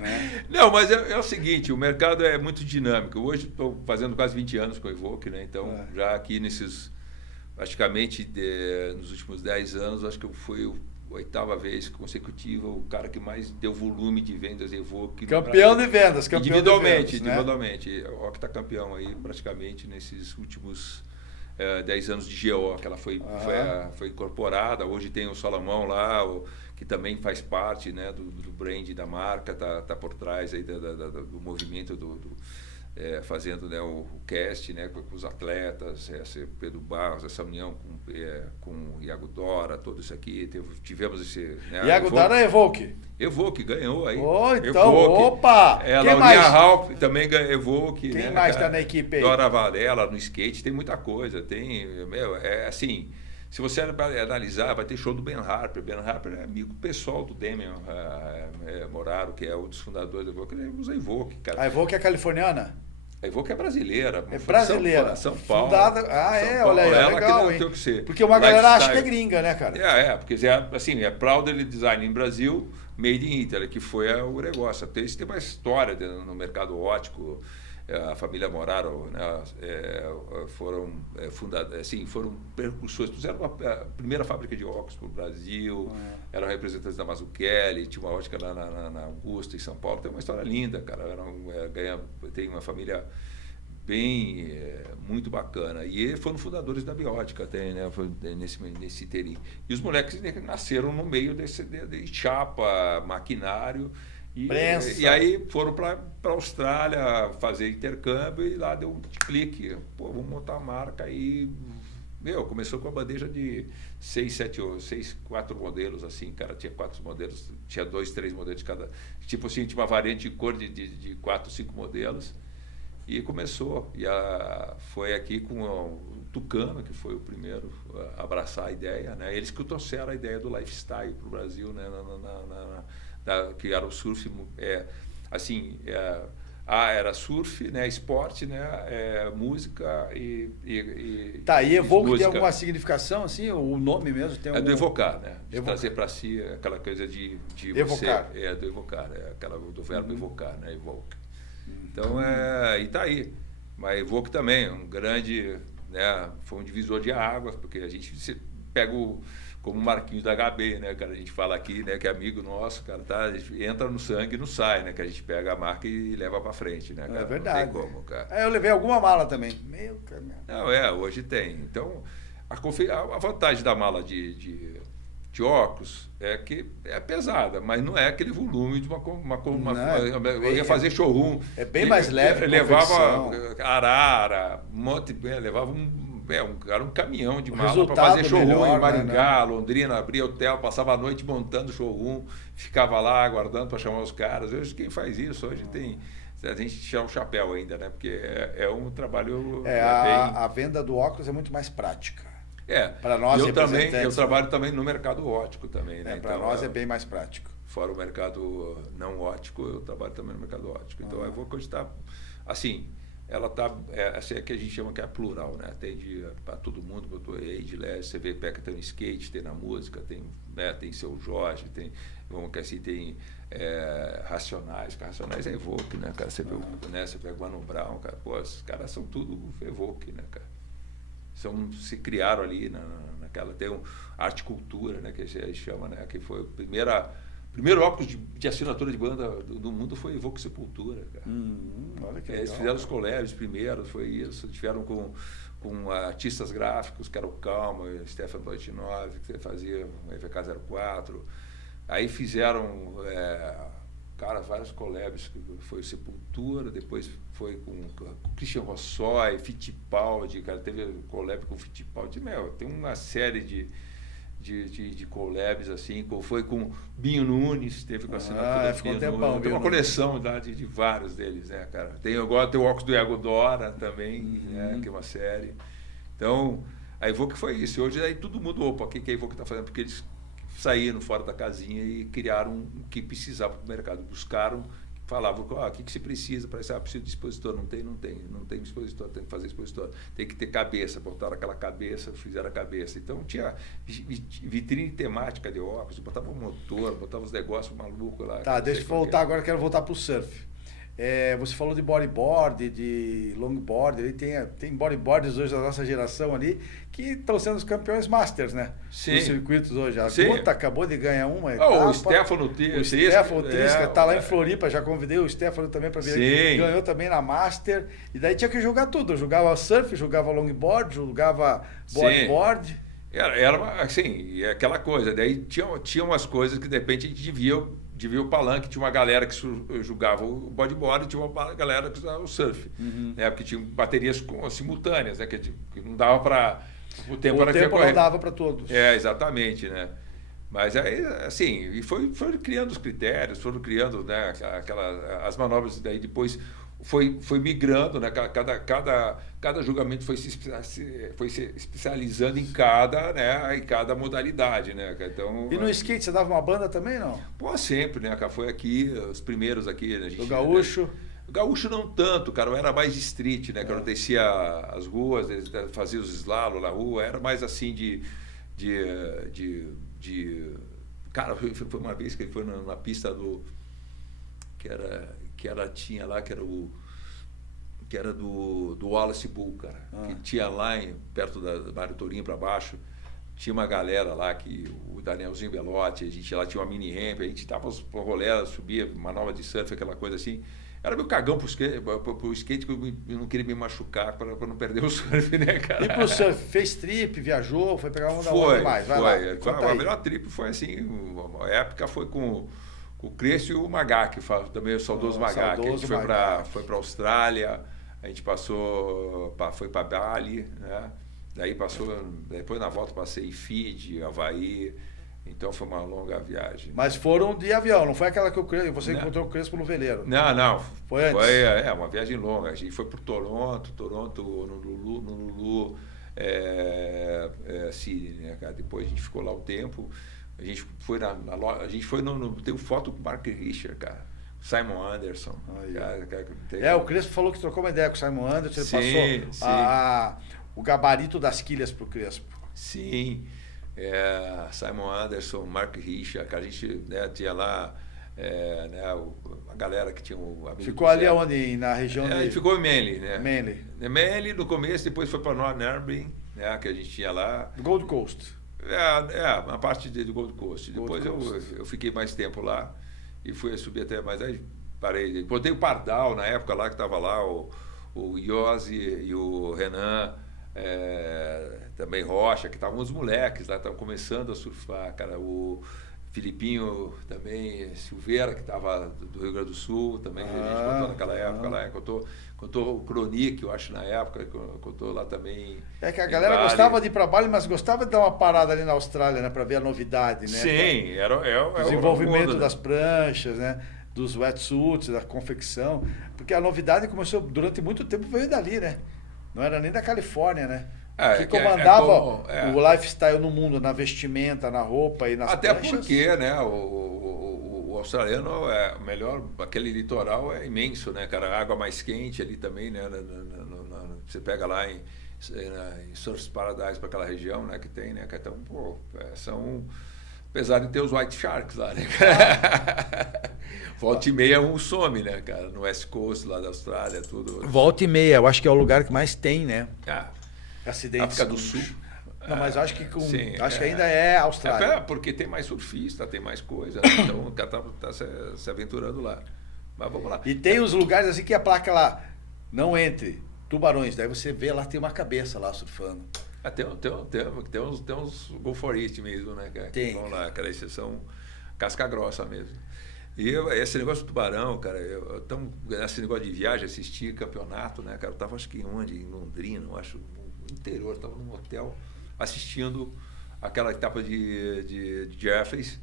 Né? Não, mas é o seguinte, o mercado é muito dinâmico. Hoje estou fazendo quase 20 anos com o Evoque, né? Então, já aqui praticamente nos últimos 10 anos, acho que fui a 8ª vez consecutiva o cara que mais deu volume de vendas Evoque. Campeão de vendas, individualmente. Né? O Rock está campeão aí praticamente nesses últimos 10 anos de GO, que ela foi incorporada. Hoje tem o Salomão lá, que também faz parte, né, do brand da marca, tá por trás aí do movimento fazendo, né, o cast, né, com os atletas, Pedro Barros, essa união com o Iago Dora, tudo isso aqui, tivemos esse... Né, Iago Dora é Evoque. Evoque, ganhou aí. Então, opa! Quem mais? Ralph também ganhou Evoque. Quem mais está na equipe aí? Dora Varela, no skate, tem muita coisa, assim... Se você analisar, vai ter show do Ben Harper. Ben Harper é amigo pessoal do Damian Moraro, que é um dos fundadores da Evoque. Ele usa a Evoque, cara. A Evoque é californiana? A Evoque é brasileira. É brasileira. São Paulo. Fundada... olha aí, legal, hein? Porque uma galera acha que é gringa, né, cara? Porque assim, é Proudly Design em Brasil, Made in Italy, que foi o negócio. Até isso tem uma história no mercado óptico. a família Moraro, né, foram assim, foram precursores, fizeram a primeira fábrica de óculos para o Brasil, eram representantes da Mazzucchelli, tinha uma ótica lá na Augusta, em São Paulo. Tem uma história linda, cara. Tem uma família bem, muito bacana. E eles foram fundadores da Biótica até, né, nesse inteirinho. E os moleques nasceram no meio de chapa, maquinário. E aí foram para a Austrália fazer intercâmbio e lá deu um clique. Pô, vamos montar a marca aí. Começou com a bandeja de 4 modelos, assim, cara. Tinha 4 modelos, tinha 2, 3 modelos de cada. Tipo assim, tinha uma variante de cor de 4, 5 modelos. E começou. Foi aqui com o Tucano, que foi o primeiro a abraçar a ideia, né? Eles que trouxeram a ideia do lifestyle para o Brasil, né? Que era o surf, era surf, né, esporte, né, música e tá, e Evoque tem alguma significação, assim, o nome mesmo tem do evocar, né, de trazer para si aquela coisa de evocar. Você, do evocar, do verbo evocar, né, evoque. Então, e tá aí. Mas Evoque também, um grande, né, foi um divisor de águas, porque a gente pega como o Marquinhos da HB, né, cara? A gente fala aqui, né, que é amigo nosso, cara, tá? Entra no sangue e não sai, né? Que a gente pega a marca e leva para frente, né, cara? É verdade. Não tem como, cara. Eu levei alguma mala também. Não, hoje tem. Então, a vantagem da mala de óculos é que é pesada, mas não é aquele volume de eu ia fazer showroom. É bem mais leve. Levava arara, levava era um caminhão de mala para fazer showroom em Maringá, né? Londrina, abria hotel, passava a noite montando showroom, ficava lá aguardando para chamar os caras. Hoje quem faz isso? Hoje a gente tira o chapéu ainda, né? Porque é um trabalho a venda do óculos é muito mais prática. Para nós eu trabalho também no mercado óptico também, né? Para nós é bem mais prático. Fora o mercado não óptico, eu trabalho também no mercado óptico. Então eu vou acreditar, assim, ela tá, essa é que a gente chama que é plural, né? Atende para todo mundo, de leste, você vê Peca tem no skate, tem na música, tem Seu Jorge, tem, vamos que assim, tem Racionais, Racionais é Evoque, né, cara? Você vê, né? Você pega o Mano Brown, cara, pô, os caras são tudo Evoque, né, cara? Se criaram ali naquela, tem arte cultura, né, que a gente chama, né, que foi o primeiro óculos de assinatura de banda do mundo foi Evoque Sepultura, cara. Olha que eles fizeram os collabs primeiro, foi isso, tiveram com artistas gráficos, que era o Calma, o Stefan Boitinov, que fazia o EVK04, aí fizeram vários collabs, foi o Sepultura, depois foi com Christian Rossoi, Fittipaldi, cara, teve collab com Fittipaldi, tem uma série de collabs, assim, foi com Binho Nunes, teve com a assinatura do Binho Nunes. Tem uma coleção lá de vários deles, né, cara? Agora tem o óculos do Iago Dora também, né, que é uma série. Então, a Evoque foi isso. Hoje aí todo mundo, o que a Evoque está fazendo? Porque eles saíram fora da casinha e criaram o que precisava para o mercado. Buscaram, falavam, o que você precisa para isso? Precisa de expositor. Não tem expositor, tem que fazer expositor. Tem que ter cabeça, botaram aquela cabeça, fizeram a cabeça. Então tinha vitrine temática de óculos, botava o motor, botava os negócios malucos lá. Tá, deixa eu voltar agora, quero voltar para o surf. Você falou de bodyboard, de longboard, ali tem bodyboards hoje da nossa geração ali que estão sendo os campeões masters, né? Sim. Dos circuitos hoje. A Sim. Gota acabou de ganhar uma etapa. O Stefano Trisca está lá em Floripa, já convidei o Stefano também para vir aqui. Ganhou também na Master. E daí tinha que jogar tudo. Eu jogava surf, jogava longboard, jogava bodyboard. Era assim, aquela coisa. Daí tinha umas coisas que de repente a gente devia o palanque, tinha uma galera que jogava o bodyboard e tinha uma galera que jogava o surf, né? Porque tinha baterias simultâneas, né? Que não dava para... O tempo não dava para todos. Exatamente, né? Mas aí, assim, e foi criando os critérios, foram criando, né, as manobras, daí depois foi migrando, né? Cada julgamento foi se especializando em cada modalidade, né? Então, e no skate você dava uma banda também, não? Pô, sempre, né, cara? Foi aqui, os primeiros aqui. A gente, o gaúcho? O gaúcho não tanto, cara. Eu era mais de street, né? Que eu descia as ruas, fazia os slalom na rua. Era mais assim Cara, foi uma vez que ele foi na pista do... tinha lá, que era o que era do Wallace Bull, cara. Que tinha lá perto da Mário Tourinho para baixo, tinha uma galera lá, que o Danielzinho Belotti, a gente lá tinha uma mini ramp, a gente dava os rolê, subia uma nova de surf, aquela coisa assim. Era meu cagão pro skate, que eu não queria me machucar para não perder o surf, né, cara? E pro surf, fez trip, viajou, foi pegar uma da onda demais. Vai lá, a melhor trip foi assim, a época foi com o Crespo e o Magá, também o saudoso Magá, que a gente foi para Austrália, a gente foi para Bali, né? Daí depois na volta passei em Fiji, Havaí. Então foi uma longa viagem. Mas foram de avião, não foi aquela que você encontrou o Crespo no veleiro? Não. Foi antes? Foi uma viagem longa. A gente foi para Toronto, no Lulu, Sydney, né, cara? Depois a gente ficou lá o tempo. A gente foi a gente foi tem foto com o Mark Richard, cara. Simon Anderson. Cara, o Crespo falou que trocou uma ideia com o Simon Anderson, ele passou o gabarito das quilhas pro Crespo. Sim. Simon Anderson, Mark Richard, que a gente, né, tinha lá a galera que tinha o amigo. Ficou ali onde? Na região de... A gente ficou em Manly, né? Manly no começo, depois foi para North Narrabeen, né, que a gente tinha lá. Gold Coast. A parte do Gold Coast. Depois eu fiquei mais tempo lá e fui subir até, mas aí parei. Botei o Pardal na época lá, que estava lá o Iose e o Renan. Também Rocha, que estavam os moleques lá, estavam começando a surfar, cara. O Filipinho também, Silveira, que estava do Rio Grande do Sul, também, a gente contou naquela época lá, contou o Cronic, eu acho, na época, contou lá também. É que a galera gostava de ir para Bali, mas gostava de dar uma parada ali na Austrália, né, para ver a novidade, né? Sim, o desenvolvimento das pranchas, né? Dos wetsuits, da confecção, porque a novidade começou durante muito tempo, veio dali, né? Não era nem da Califórnia, né? Que comandava o lifestyle no mundo, na vestimenta, na roupa e nas Até pranchas. porque, né, o australiano é melhor, aquele litoral é imenso, né, cara? A água mais quente ali também, né? Você pega lá em Surf Paradise, para aquela região, né, que tem, né? Então, são... Apesar de ter os White Sharks lá, né? Volta e meia some, né, cara? No West Coast, lá da Austrália, tudo. Volta e meia, eu acho que é o lugar que mais tem, né? Acidentes. África do Sul. Não, mas acho que acho que ainda é Austrália. Porque tem mais surfista, tem mais coisa, né? Então o cara tá se aventurando lá. Mas vamos lá. E tem os lugares assim que a placa lá, não entre, tubarões. Daí você vê lá, tem uma cabeça lá surfando. Tem uns go for it mesmo, né, cara? Tem. Vamos lá, cara, exceção casca grossa mesmo. E esse negócio do tubarão, cara, esse negócio de viagem, assistir campeonato, né, cara? Eu tava, acho que em Londrina, eu acho, no interior, tava num hotel assistindo aquela etapa de Jeffries.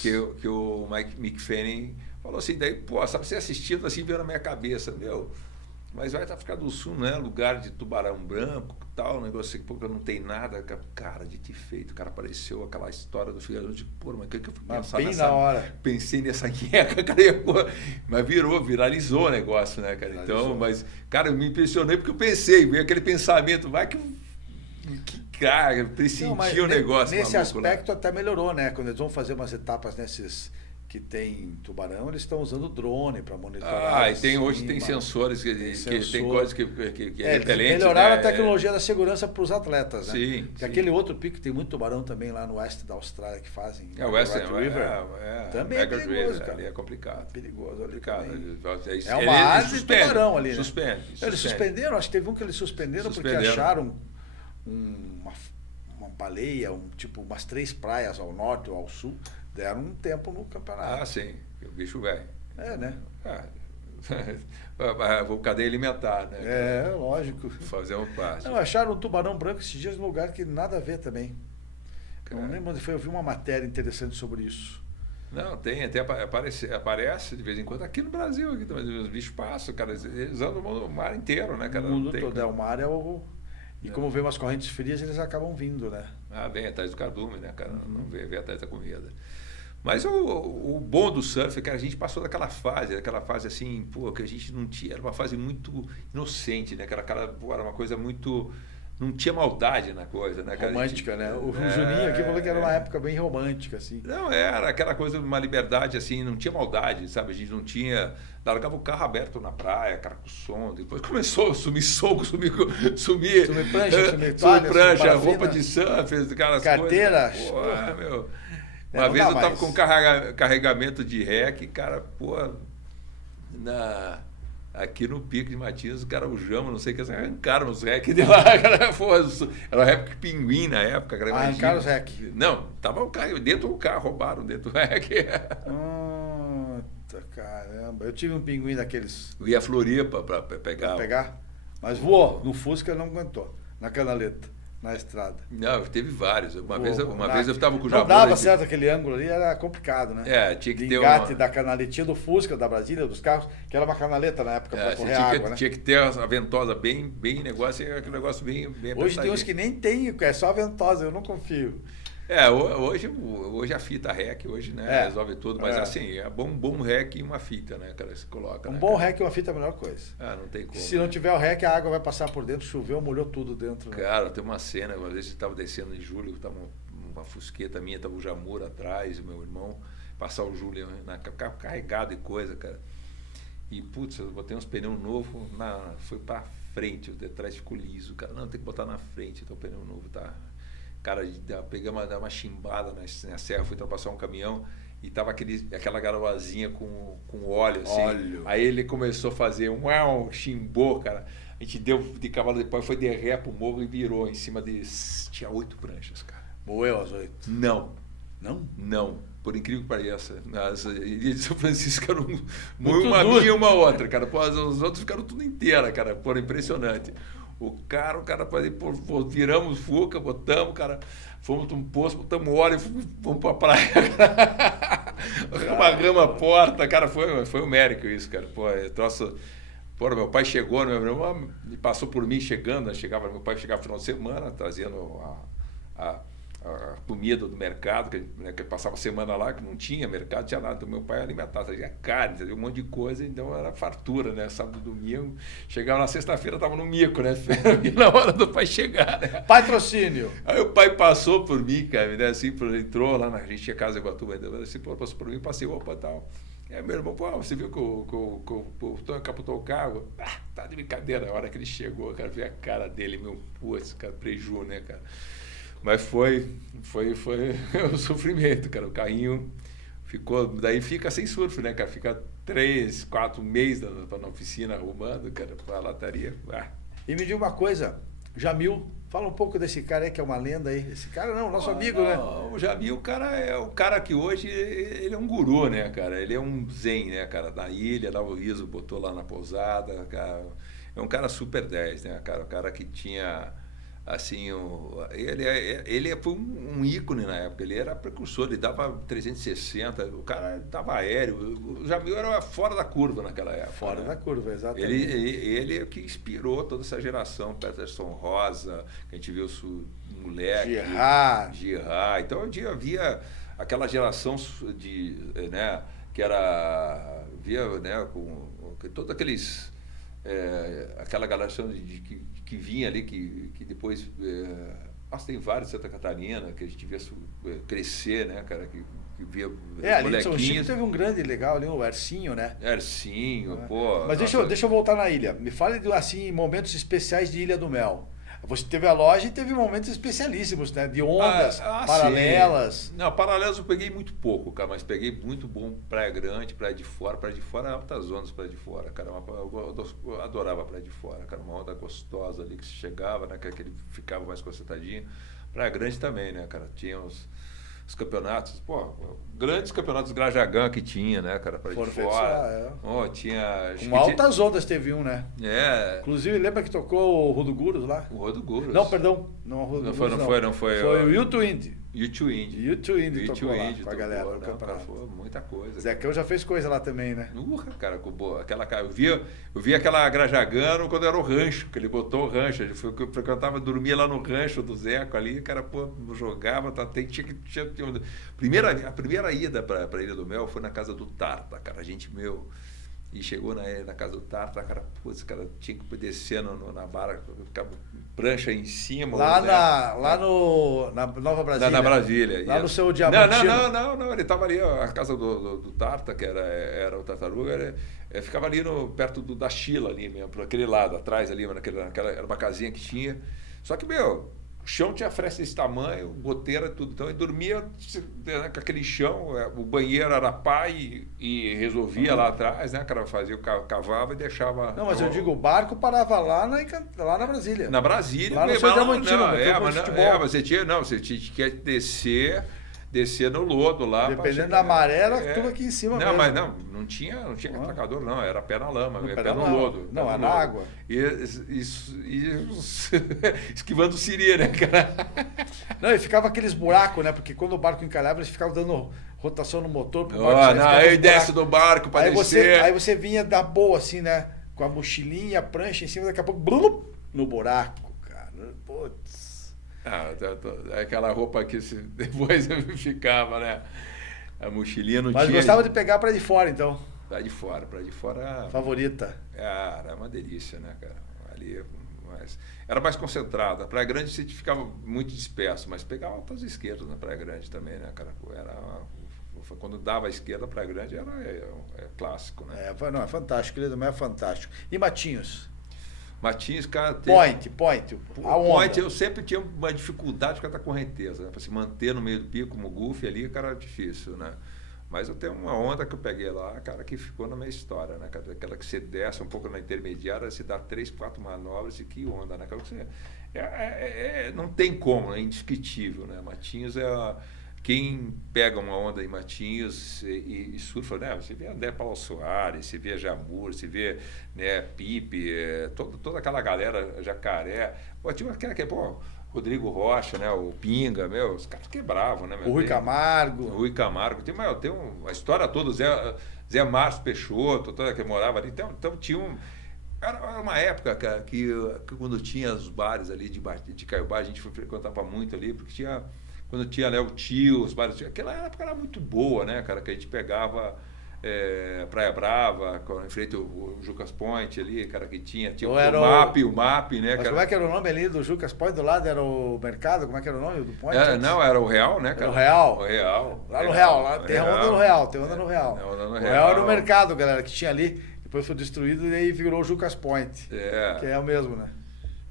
Que o Mick Fanning falou assim, daí, sabe, você assistindo assim, veio na minha cabeça, mas vai África do Sul, não é lugar de tubarão branco, tal, negócio assim, não tem nada, cara, de feito, o cara apareceu, aquela história do Figueiredo, eu digo, mas o que eu fui pensar bem na hora. Pensei nessa guerra, cara, mas viralizou o negócio, né, cara? Então, mas, cara, eu me impressionei porque eu pensei, veio aquele pensamento, vai que cara, eu pressenti o negócio. Nesse aspecto até melhorou, né? Quando eles vão fazer umas etapas nesses que tem tubarão, eles estão usando drone para monitorar. Hoje tem sensores tem coisas que é repelente. Melhoraram a tecnologia da segurança para os atletas, né? Sim. Porque aquele outro pico, tem muito tubarão também lá no oeste da Austrália que fazem. O West River. Também é perigoso, cara. Ali é complicado. Perigoso ali. É uma área de tubarão ali, né? Suspende. Eles suspenderam, acho que teve um que eles suspenderam porque acharam uma baleia, tipo umas 3 praias ao norte ou ao sul. Deram um tempo no campeonato. Sim. O bicho velho. Né? O cadeia alimentar, né? Lógico. Fazer uma parte. Não, acharam um tubarão branco esses dias num lugar que nada a ver também. Não lembro onde foi, eu vi uma matéria interessante sobre isso. Não, tem, até aparece de vez em quando aqui no Brasil, aqui também, os bichos passam, cara, eles andam o mar inteiro, né, cara? O mundo todo, o mar é o... E como vem umas correntes frias, eles acabam vindo, né? Vem atrás do cardume, né, cara? Não vem atrás da comida. Mas o bom do surf é que a gente passou daquela fase assim, que a gente não tinha, era uma fase muito inocente, né? Era uma coisa muito não tinha maldade na coisa, né, cara? Romântica, né? O Juninho aqui falou que era uma época bem romântica, assim. Não, era aquela coisa de uma liberdade, assim, não tinha maldade, sabe? A gente não tinha... Largava o carro aberto na praia, cara, com som. Depois começou a sumir soco, sumir prancha, sumir toalha, prancha, roupa de surf, aquelas carteira, coisas. Pô, meu... Uma vez eu tava com carregamento de rec, cara, pô... Aqui no Pico de Matinhos, o cara, o Jama, não sei o que, arrancaram os rec de lá, cara, era o rec Pinguim na época, cara. Arrancaram os rec? Não, tava o carro, dentro do carro, roubaram dentro do rec. Caramba, eu tive um Pinguim daqueles... Eu ia a Floripa pra pegar. Pra pegar? Mas voou, no Fusca não aguentou, na canaleta, na estrada. Não, teve vários. Uma vez eu estava com o Jamur. Não dava certo aquele ângulo ali, era complicado, né? Tinha que ter engate da canaletinha do Fusca, da Brasília, dos carros, que era uma canaleta na época para correr água, né? Tinha que ter a ventosa bem negócio, aquele negócio bem hoje tem uns que nem tem, é só a ventosa, eu não confio. Hoje a fita REC, hoje, né, resolve tudo, mas assim, é um bom REC e uma fita, né, cara, você coloca. Bom REC e uma fita é a melhor coisa. Não tem como. Se não tiver o REC, a água vai passar por dentro, choveu, molhou tudo dentro. Cara, tem uma cena, uma vez eu estava descendo em Júlio, estava uma fusqueta minha, estava o Jamur atrás, o meu irmão, passar o Júlio carregado e coisa, cara. E, putz, eu botei uns pneus novos, foi pra frente, o de trás ficou liso, cara, não, tem que botar na frente, então o pneu novo tá... Cara, pegamos uma chimbada na serra, fui ultrapassar um caminhão e tava aquela garoazinha com óleo, assim. Óleo. Aí ele começou a fazer chimbou, cara. A gente deu de cavalo depois, foi de ré pro morro e virou em cima de... Tinha 8 pranchas, cara. Moeu as 8? Não. Não? Não. Por incrível que pareça. As ilhas de São Francisco eram uma minha e uma outra, cara. Pô, os outros ficaram tudo inteira, cara. Pô, impressionante. O cara viramos Fuca, botamos, cara, fomos para um poço, botamos óleo, fomos para a praia, amarramos a porta, cara, foi um mérito isso, cara, meu pai chegou, meu irmão passou por mim meu pai chegava no final de semana, trazendo a comida do mercado, que passava semana lá, que não tinha mercado, tinha nada. Então, meu pai alimentava, trazia carne, trazia um monte de coisa, então era fartura, né? Sábado e domingo. Chegava na sexta-feira, estava no mico, né? Na hora do pai chegar, né? Patrocínio. Aí o pai passou por mim, cara, né? Assim, entrou lá, a gente tinha casa em Iguatuba, assim, passou por mim, passei, opa, tal. Aí meu irmão, você viu que o Tonho capotou o carro? Tá de brincadeira. A hora que ele chegou, cara, vi a cara dele, meu, putz, cara, preju, né, cara? Mas foi um sofrimento, cara. O carrinho ficou... Daí fica sem surf, né, cara? Fica 3, 4 meses na oficina arrumando, cara, pra lataria. E me diga uma coisa, Jamil, fala um pouco desse cara aí, que é uma lenda aí. Esse cara não, nosso amigo, né? O Jamil, cara, é o cara que hoje, ele é um guru, né, cara? Ele é um zen, né, cara? Da ilha, dava o riso, botou lá na pousada, cara. É um cara super 10, né, cara? O cara que tinha... Assim, ele foi um ícone na época, ele era precursor, ele dava 360, o cara dava aéreo, o Jamil era fora da curva naquela época. Fora da curva, exatamente. Ele é o que inspirou toda essa geração, Peterson Rosa, que a gente viu o moleque, Girard. Então havia aquela geração né, que era, né, com todos aqueles... aquela geração que vinha ali, que depois... tem vários Santa Catarina, que a gente via crescer, né, cara, que via ali em São Chico teve um grande legal ali, o Ercinho, né? Ercinho, pô... Mas deixa eu voltar na ilha. Me fale, assim, momentos especiais de Ilha do Mel. Você teve a loja e teve momentos especialíssimos, né? De ondas, paralelas. Sim. Não, paralelas eu peguei muito pouco, cara, mas peguei muito bom Praia Grande, Praia de Fora, altas ondas Praia de Fora, cara. Eu adorava Praia de Fora, cara, uma onda gostosa ali que se chegava, né? Que ele ficava mais concentradinho. Praia Grande também, né, cara? Tinha os campeonatos, grandes campeonatos Grajagã que tinha, né, cara, para de fora. Tinha... Com altas ondas teve um, né? É. Inclusive, lembra que tocou o Rodoguros lá? O Rodoguros. Não, perdão. Não foi. Foi o U2 Indie. Tocou lá com a galera do campeonato. Muita coisa. Zecão já fez coisa lá também, né? Cara, eu vi aquela Grajagano quando era o rancho, que ele botou o rancho. Ele frequentava, dormia lá no rancho do Zeco ali, cara, jogava, a primeira ida para a Ilha do Mel foi na casa do Tarta, cara. A gente, e chegou na casa do Tarta, cara, putz, cara tinha que descer na barra, ficava prancha em cima. Lá, né? na Nova Brasília. Na Brasília. Lá no seu Diamantino. Não, ele estava ali, a casa do Tarta, que era o Tartaruga, ficava ali perto da Chila, ali mesmo, por aquele lado, atrás ali, era uma casinha que tinha. Só que, meu, o chão tinha fresta desse tamanho, goteira, tudo. Então ele dormia com aquele chão, o banheiro era pá e resolvia lá atrás, né? O cara fazia, cavava e deixava. Não, mas eu digo, o barco parava lá na Brasília. Na Brasília, lá no seu Diamantino, mas você tinha que descer no lodo lá. Dependendo da maré, era tudo aqui em cima não, mesmo. Mas não tinha atracador, não. Era pé na lama, pé no lodo. Não, era na água. E esquivando siri, né, cara? Não, e ficava aqueles buracos, né? Porque quando o barco encalhava, eles ficavam dando rotação no motor. Pro barco, aí desce do barco para descer. Aí você vinha da boa, assim, né? Com a mochilinha, a prancha em cima, daqui a pouco, blum, no buraco, cara. Putz. Aquela roupa que depois ficava, né? A mochilinha não tinha. Mas gostava de pegar para de fora, então. Pra de fora. Favorita. Era uma delícia, né, cara? Ali, era mais concentrado. A Praia Grande você ficava muito disperso, mas pegava para as esquerdas na Praia Grande também, né, cara? Quando dava a esquerda, a Praia Grande era clássico, né? É fantástico, ele também é fantástico. E Matinhos? Matinhos, cara... Point. A onda. Point, eu sempre tinha uma dificuldade com a correnteza, né? Para se manter no meio do pico, como o Goofy ali, cara, era difícil, né? Mas eu tenho uma onda que eu peguei lá, cara, que ficou na minha história, né? Aquela que você desce um pouco na intermediária, se dá 3, 4 manobras e que onda, né? Não tem como, é indescritível, né? Matinhos quem pega uma onda em Matinhos e surfa, né? Você vê André Paulo Soares, você vê Jamur, você vê, né, Pipe, toda aquela galera, Jacaré. Pô, tinha aquela que, Rodrigo Rocha, né? O Pinga, os caras quebravam, né? O Rui Camargo. Tem uma história toda, Zé Márcio Peixoto, que morava ali. Então tinha era uma época, cara, que quando tinha os bares ali de Caiobá, a gente frequentava muito ali, porque quando tinha Léo Tio, os bares, aquela época era muito boa, né, cara, que a gente pegava Praia Brava, em frente ao Jucas Point ali, cara, que tinha o MAP, né, mas cara. como é que era o nome ali do Jucas Point? Do lado era o mercado? Como é que era o nome do Point? Era o Real, né, cara? Era o Real. Lá no Real, lá tem a onda no Real, tem onda no Real. O Real era o mercado, galera, que tinha ali, depois foi destruído e aí virou o Jucas Point. Que é o mesmo, né?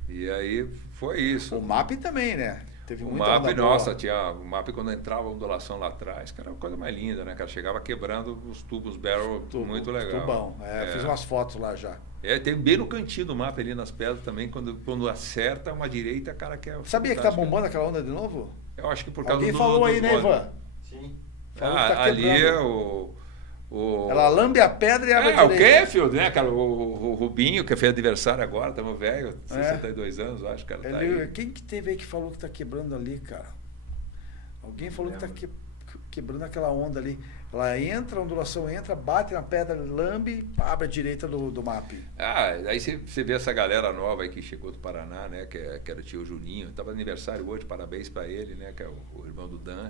E aí foi isso. O MAP também, né? Teve o muita MAP, onda nossa, tinha o MAP quando entrava a ondulação lá atrás, que era uma coisa mais linda, né, cara? Chegava quebrando os tubos barrel, muito legal. Tubão, fiz umas fotos lá já. Tem bem no cantinho do MAP ali nas pedras também, quando acerta uma direita, cara, que é... Sabia que tá bombando aquela onda de novo? Eu acho que por causa Alguém falou aí, né, Ivan? Sim. Falou que tá ali ela lambe a pedra e abre a direita. O Keffield, né, cara? O Rubinho, que fez aniversário agora, estamos velho, 62 anos, acho, cara. Tá aí. Quem que teve aí que falou que tá quebrando ali, cara? Alguém falou que tá quebrando aquela onda ali. Ela entra, a ondulação entra, bate na pedra, lambe, abre a direita do MAP. Aí você vê essa galera nova aí que chegou do Paraná, né? Que era o tio Juninho. Estava aniversário hoje, parabéns para ele, né? Que é o irmão do Dan.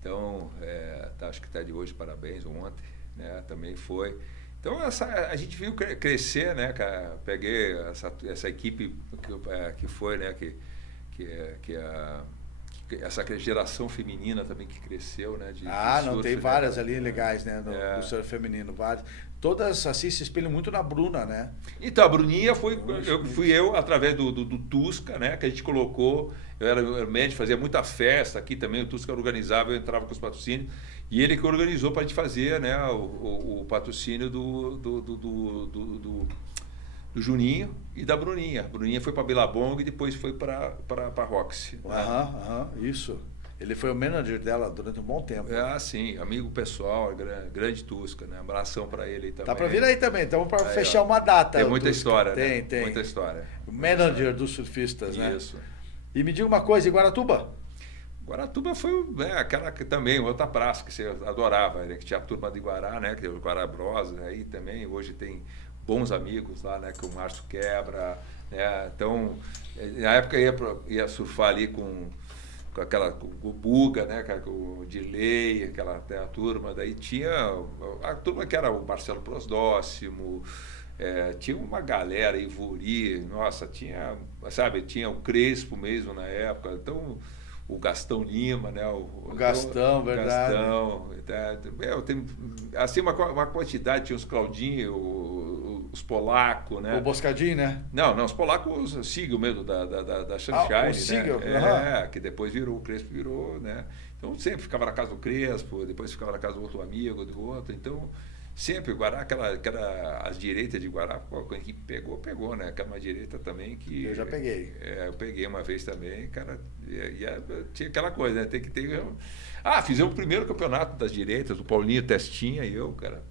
Então, acho que está de hoje, parabéns, ontem. Né, também foi. Então a gente viu crescer, né, cara? Peguei essa equipe que foi, né, essa geração feminina também que cresceu, né? De não, surf, tem né, várias ali legais, né, no surf feminino, várias. Todas assim se espelham muito na Bruna, né? Então, a Bruninha fui eu através do Tusca, né? Que a gente colocou, eu era médico, fazia muita festa aqui também, o Tusca organizava, eu entrava com os patrocínios, e ele que organizou para a gente fazer, né, o patrocínio do Juninho e da Bruninha. A Bruninha foi para Billabong e depois foi para Roxy. Isso. Ele foi o manager dela durante um bom tempo. Sim, amigo pessoal, grande Tusca, né? Abração para ele também. Tá para vir aí também, então para fechar uma data. Tem muita história, tem. Muita história. O manager dos surfistas, né? Isso. E me diga uma coisa, em Guaratuba? Guaratuba foi aquela que também, outra praça que você adorava, né? Que tinha a turma de Guará, né? Que é o Guará Bros, né? Aí também, hoje tem bons amigos lá, né? Que o Márcio Quebra, né? Então, na época ia surfar ali com com o Buga, né, com o Dilei, a turma. Daí tinha a turma que era o Marcelo Prosdóximo, tinha uma galera, Ivuri, nossa, tinha o Crespo mesmo na época, então o Gastão Lima, né? O Gastão, verdade. Gastão, eu tenho, assim, uma quantidade, tinha os Claudinho, os polacos, né? O Boscadinho, né? Não, os polacos, o Sigel mesmo, da Sunshine, o Sigel, né? Que depois o Crespo virou, né? Então sempre ficava na casa do Crespo, depois ficava na casa do outro amigo, do outro, então... Sempre, Guará, as direitas de Guará, quando que pegou, né? Aquela direita também que... Eu já peguei. Eu peguei uma vez também, cara, tinha aquela coisa, né? Tem que ter... fizemos o primeiro campeonato das direitas, o Paulinho Testinha e eu, cara,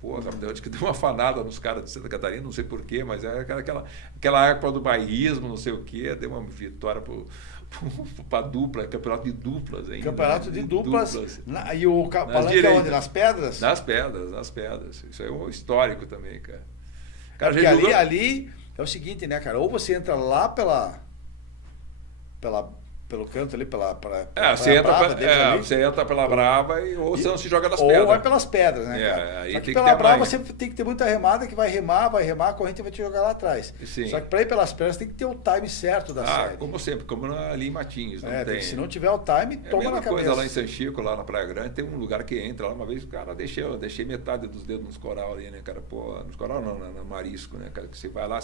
acho que deu uma fanada nos caras de Santa Catarina, não sei porquê, mas era aquela época do bairrismo, não sei o quê, deu uma vitória para dupla, campeonato de duplas ainda. Campeonato de duplas. E o palanque é onde? Nas pedras? Nas pedras. Isso aí é um histórico também, cara. Porque ali é o seguinte, né, cara? Ou você entra lá pelo canto ali, você entra pela Brava ou você não se joga nas pedras. Ou vai pelas pedras, né, cara? Aí Só que pela Brava você tem que ter muita remada, que vai remar, a corrente vai te jogar lá atrás. Sim. Só que para ir pelas pedras tem que ter o time certo da série. Como sempre, como ali em Matins. Não tem. Se não tiver o time, toma na cabeça. Coisa lá em San Chico, lá na Praia Grande, tem um lugar que entra lá. Uma vez, cara, eu deixei metade dos dedos nos coral ali, né, cara? Nos coral não, no marisco, né, cara? Que você vai lá,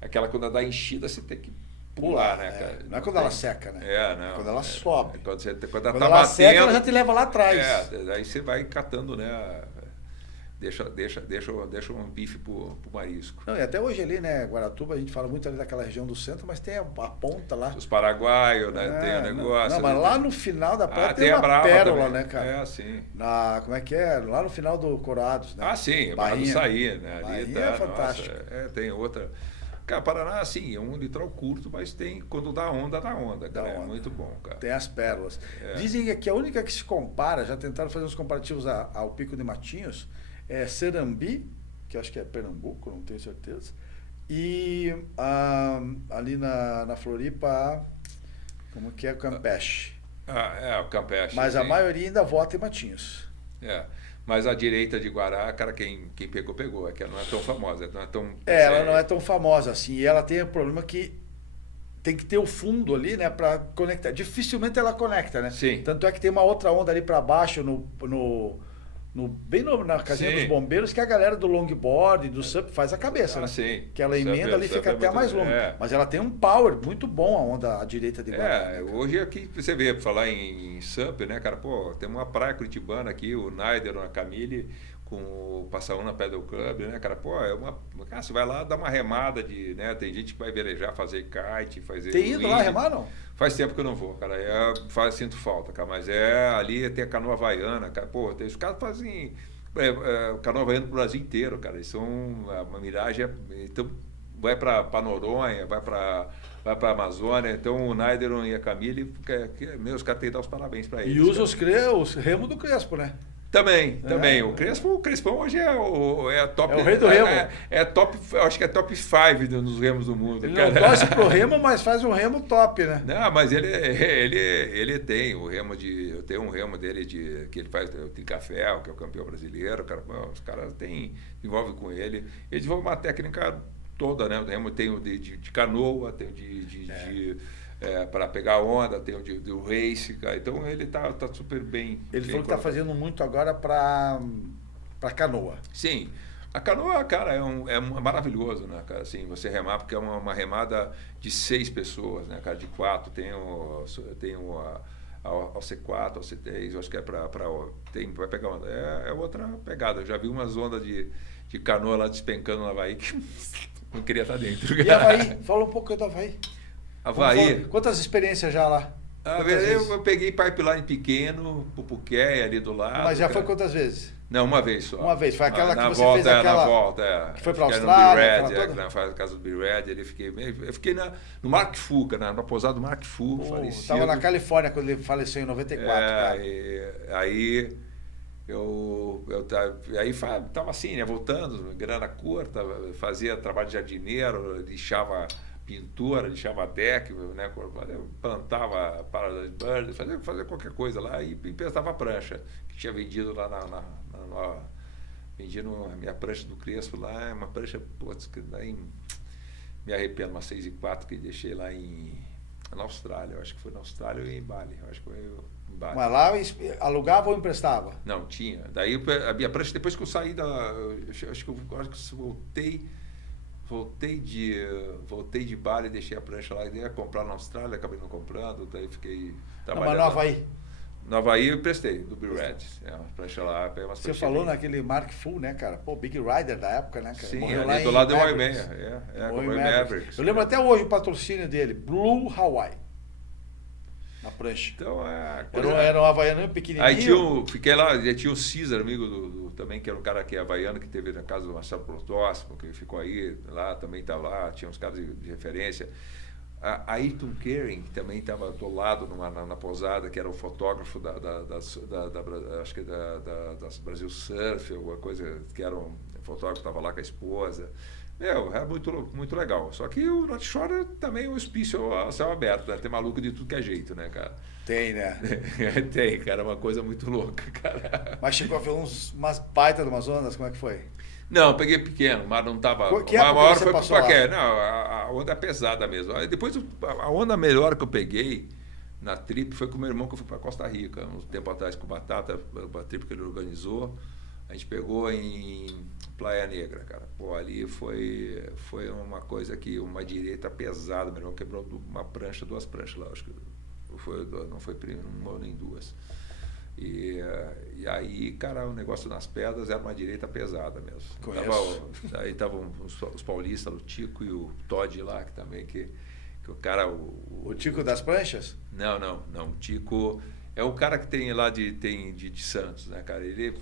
aquela quando dá enchida, você tem que pular, né, cara? Não é quando ela seca, né? Não. Quando ela sobe. Quando ela tá batendo, seca, ela já te leva lá atrás. Daí você vai catando, né? Deixa um bife pro marisco. Não, e até hoje ali, né, Guaratuba, a gente fala muito ali daquela região do centro, mas tem a ponta lá. Os paraguaios, né? Tem o negócio. Não, mas lá no final da praia tem uma pérola, também, né, cara? Sim. Como é que é? Lá no final do Coroados, né? Sim, Barra do Saí, né? Ali é fantástico. Tem outra... Cara, Paraná, assim, é um litoral curto, mas quando dá onda, cara. É muito bom, cara. Tem as pérolas. Dizem que a única que se compara, já tentaram fazer uns comparativos ao Pico de Matinhos, é Serambi, que acho que é Pernambuco, não tenho certeza, e ali na Floripa, como que é? Campeche. O Campeche. Mas a maioria ainda vota em Matinhos. Mas a direita de Guará, cara, quem pegou. É que ela não é tão famosa. Não é tão, ela não é tão famosa assim. E ela tem o problema que tem que ter o fundo ali, né, para conectar. Dificilmente ela conecta, né? Sim. Tanto é que tem uma outra onda ali para baixo, bem na casinha dos bombeiros, que a galera do longboard, do SUP faz a cabeça, né? Sim. Que ela emenda ali, fica até mais longa. Mas ela tem um power muito bom, a onda à direita de Guará. Hoje aqui, você vê, pra falar em SUP, né, cara, tem uma praia curitibana aqui, o Naider, a Camille, com o Passaúna Pedal Club, né, cara, cara, você vai lá dar uma remada né, tem gente que vai velejar, fazer kite, fazer... Tem ido lá remar, não? Faz tempo que eu não vou, cara, sinto falta, cara, mas ali tem a canoa havaiana, cara, os caras fazem canoa havaiana pro Brasil inteiro, cara, eles são uma miragem, então vai para Noronha, vai para Amazônia, então o Naideron e a Camille, os caras têm que dar os parabéns para eles. E usa os remos do Crespo, né? Também. O Crespão hoje é top. É o rei do remo. Acho que é top 5 nos remos do mundo. Ele não torce pro remo, mas faz um remo top, né? Não, mas ele tem o remo eu tenho um remo dele que ele faz o Tricafé, que é o campeão brasileiro, cara, os caras envolvem com ele. Ele desenvolve uma técnica toda, né? O remo tem o de canoa, tem o para pegar onda, tem o race, cara. Então ele tá super bem. Ele falou que tá fazendo muito agora para canoa. Sim. A canoa, cara, é maravilhoso, né, cara? Assim, você remar, porque é uma remada de 6 pessoas, né, cara? De 4, tem ao C4, ao C3, eu acho que é vai pegar onda. É outra pegada. Eu já vi umas ondas de canoa lá despencando no Havaí que não queria estar dentro. E Havaí? Fala um pouco do Havaí. Havaí. Quantas experiências já lá? Eu peguei pipeline pequeno, Pupuqué ali do lado. Mas já foi quantas vezes? Não, uma vez só. Uma vez, foi aquela que você volta, fez aquela... Na volta, que foi para a Austrália, na casa do Be-Red, eu fiquei no Mark Fu, cara, na pousada do Mark Fu, falecido. Estava na Califórnia quando ele faleceu em 94, cara. Aí tava assim, né, voltando, grana curta, fazia trabalho de jardineiro, lixava pintura, lixava deck, né? Plantava Paradise Bird, fazia qualquer coisa lá e emprestava a prancha, que tinha vendido lá vendi a minha prancha do Crespo lá, uma prancha, putz, que daí me arrependo, uma 6x4 que deixei lá na Austrália, eu acho que foi na Austrália ou em Bali, eu acho que foi em Bali. Mas lá alugava ou emprestava? Não, tinha. Daí a minha prancha, depois que eu saí acho que voltei de Bali, deixei a prancha lá, ia comprar na Austrália, acabei não comprando, daí fiquei trabalhando. Mas no Havaí? No Havaí eu emprestei, do Bill Red. A prancha lá, peguei umas Você falou naquele Mark Full, né, cara? Pô, Big Rider da época, né, cara? Sim, morreu ali do lado do Mavericks. Mavericks. Eu lembro até hoje o patrocínio dele, Blue Hawaii. Na prancha. Então, era um havaiano pequenininho. Aí fiquei lá, tinha o César, amigo também, que era um cara que é havaiano, que teve na casa do Marcelo Protóximo, que ficou aí, lá, também estava lá, tinha uns caras de referência. A Ayrton Kering, que também estava do lado na pousada, que era o fotógrafo acho que das Brasil Surf, alguma coisa, que era um fotógrafo, estava lá com a esposa. Era muito legal. Só que o North Shore também é um hospício a céu aberto, né? Tem maluco de tudo que é jeito, né, cara? Tem, né? Tem, cara, é uma coisa muito louca, cara. Mas chegou a ver umas baitas de umas ondas, como é que foi? Não, peguei pequeno, mas não estava. Que A maior foi passou Paqué. Não, a onda é pesada mesmo. Aí depois, a onda melhor que eu peguei na trip foi com o meu irmão, que eu fui para Costa Rica, um tempo atrás com o Batata, a trip que ele organizou. A gente pegou em Praia Negra, cara. Pô, ali foi uma coisa que, uma direita pesada. Meu irmão quebrou duas pranchas lá, acho que não foi uma nem duas. E aí, cara, o negócio nas pedras era uma direita pesada mesmo. Aí estavam os paulistas, o Tico e o Todd lá, que também, que o cara... O Tico das pranchas? Não. O Tico é o cara que tem lá de Santos, né, cara? Ele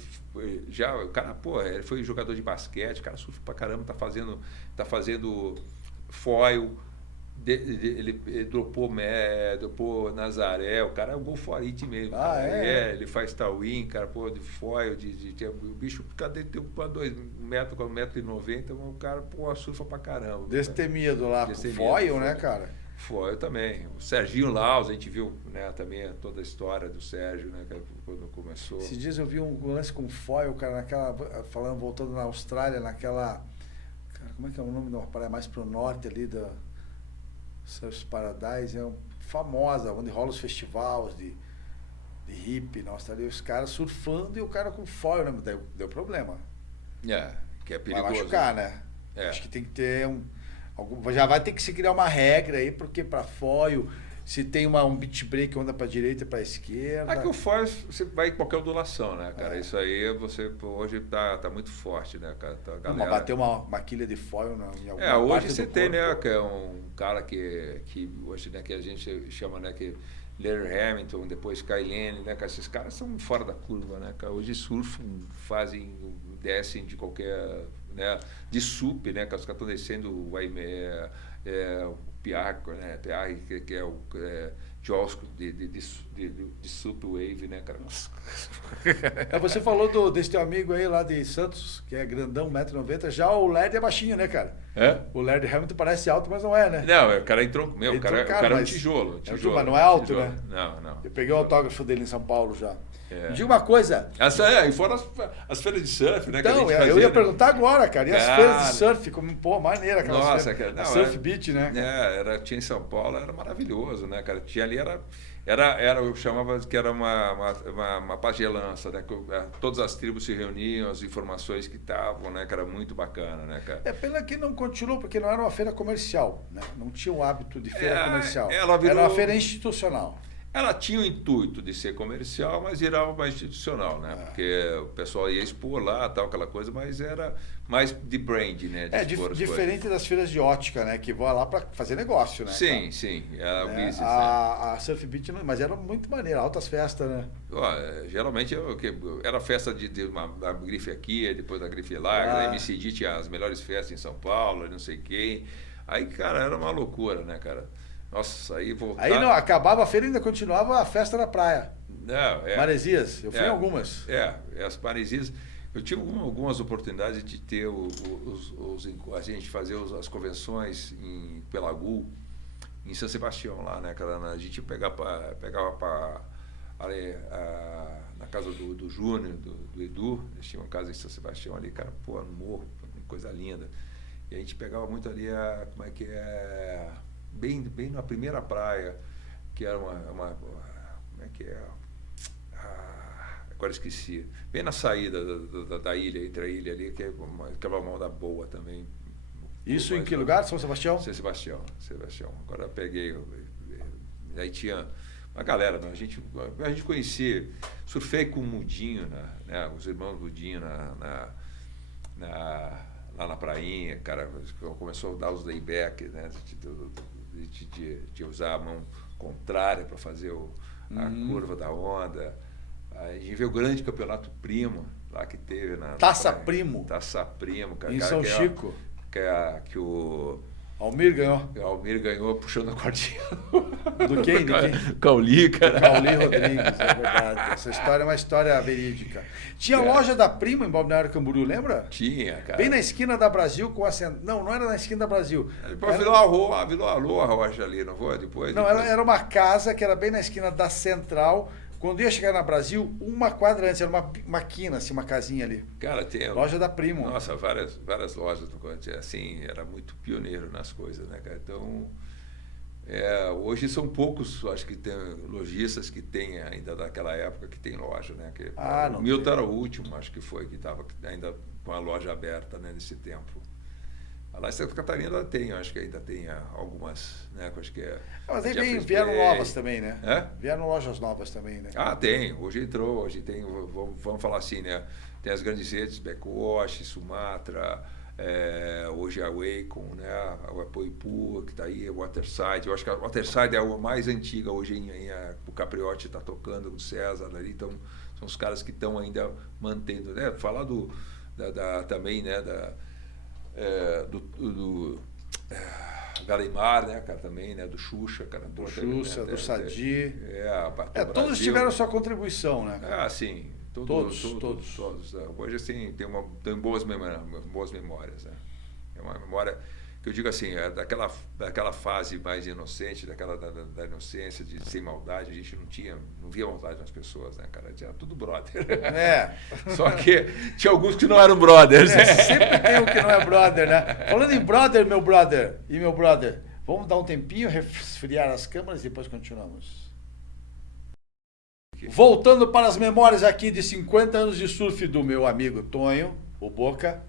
foi jogador de basquete, o cara surfa pra caramba, tá fazendo foil. Ele dropou Nazaré, o cara é o golforite mesmo. Ele faz tawin, cara, pô, de foil, o bicho fica dentro de 2 metros, 1,90 m, o cara, pô, surfa pra caramba. Destemido lá, com foil, né, cara? Foil também. O Serginho Laus, a gente viu, né, também toda a história do Sérgio, né, quando começou. Esses dias eu vi um lance com foil, cara, voltando na Austrália, naquela, cara, como é que é o nome de uma praia mais pro norte ali da Surf Paradise, famosa, onde rola os festivais de hippie, nossa, ali os caras surfando e o cara com foil, né? Deu problema. Que é perigoso. Vai machucar, né? Acho que tem que ter já vai ter que se criar uma regra aí, porque para foil, se tem um beach break, onda para direita e para esquerda. Aqui o foil, você vai em qualquer ondulação, né, cara? Isso aí, você hoje tá muito forte, né, cara? Tá, galera... Bater uma quilha de foil em alguma parte hoje você tem, né, que é um cara que hoje, né, que a gente chama, né, que Larry Hamilton, depois Kyle, né, cara? Esses caras são fora da curva, né, cara? Hoje surfam, descem de qualquer, né, de sup, né, que os caras estão descendo o Piarco, né, que é o Josco de Sup Wave, né, cara? Você falou desse teu amigo aí lá de Santos, que é grandão, 1,90 m, já o Laird é baixinho, né, cara? O Laird Hamilton parece alto, mas não é, né? Não, o cara entrou, o cara é um tijolo. Mas não é alto, tijolo. Né? Não. Eu peguei o autógrafo dele em São Paulo já. Me diga uma coisa. E fora as feiras de surf, né? Então, que a gente fazia, eu ia perguntar agora, cara. E as feiras de surf, como, pô, maneira aquelas feiras. Cara, Surf Beach, né? Tinha em São Paulo, era maravilhoso, né, cara? Tinha ali, eu chamava que era uma pagelança, né? Todas as tribos se reuniam, as informações que estavam, né? Que era muito bacana, né, cara? Pena que não continuou, porque não era uma feira comercial, né? Não tinha o hábito de feira comercial. Era uma feira institucional. Ela tinha o intuito de ser comercial, mas virava mais institucional, né? Porque o pessoal ia expor lá, tal, aquela coisa, mas era mais de brand, né? Diferente das feiras de ótica, né? Que vão lá para fazer negócio, né? Sim. O business, a Surf Beach, mas era muito maneira, altas festas, né? Geralmente era festa de uma grife aqui, depois da grife lá, a MCD tinha as melhores festas em São Paulo, não sei quem. Aí, cara, era uma loucura, né, cara? Nossa, aí voltar... Aí não, acabava a feira e ainda continuava a festa na praia. Não, Maresias, eu fui em algumas. As Maresias. Eu tive algumas oportunidades de ter a gente fazer as convenções em Pelagul, em São Sebastião, lá, né? A gente pegava na casa do Júnior, do Edu, eles tinham uma casa em São Sebastião ali, cara, pô, no morro, coisa linda. E a gente pegava muito ali, bem na primeira praia, que era como é que é? Agora esqueci. Bem na saída da ilha, entre a ilha ali, que é aquela mão da boa também. Isso em que lugar? São Sebastião? São Sebastião. Agora eu peguei. Aí tinha uma galera, a gente conhecia. Surfei com o Mudinho, né? Os irmãos Mudinho lá na prainha, cara, começou a dar os layback, né? De usar a mão contrária para fazer a curva da onda. A gente viu o grande campeonato primo lá que teve Taça Primo, cara. Em São Chico. Que o Almir ganhou. O Almir ganhou puxando a cordinha. Do quem? Cauli, cara. Cauli Rodrigues, é verdade. Essa história é uma história verídica. Tinha loja da Primo em Balneário Camboriú, lembra? Tinha, cara. Bem na esquina da Brasil com a... Não era na esquina da Brasil. Depois virou a loja ali, não foi? Depois. Era uma casa que era bem na esquina da Central. Quando ia chegar na Brasil, uma quadra antes, era uma quina, assim, uma casinha ali. Cara, tem... Loja da Primo. Nossa, várias lojas, assim, era muito pioneiro nas coisas, né, cara? Então, hoje são poucos, acho que tem lojistas que tem ainda daquela época que tem loja, né? O Milton era o último, acho que foi, que estava ainda com a loja aberta, né, nesse tempo. Lá em Santa Catarina tem, acho que ainda tem algumas, né? Acho que mas aí vieram novas também, né? Vieram lojas novas também, né? Tem. Hoje tem, vamos falar assim, né? Tem as grandes redes, Backwash, Sumatra, hoje a Wacom, né? A Apoipu, que está aí, o Waterside. Eu acho que a Waterside é a mais antiga hoje, o Capriotti está tocando, o César ali, então são os caras que estão ainda mantendo, né? Falar também, né? Do Galimar, né, cara, também, né, do Xuxa, cara. Do Xuxa, do Sadi. Todos Brasil. Tiveram sua contribuição, né? Sim. Todos. Hoje, assim, tem boas memórias, né? É uma memória que eu digo assim, daquela fase mais inocente, da inocência, sem maldade, a gente não via maldade nas pessoas, né, cara? Era tudo brother. Só que tinha alguns que não eram brothers. Sempre tem um que não é brother, né? Falando em brother, meu brother, vamos dar um tempinho, resfriar as câmeras e depois continuamos. Voltando para as memórias aqui de 50 anos de surf do meu amigo Tonho, o Boca.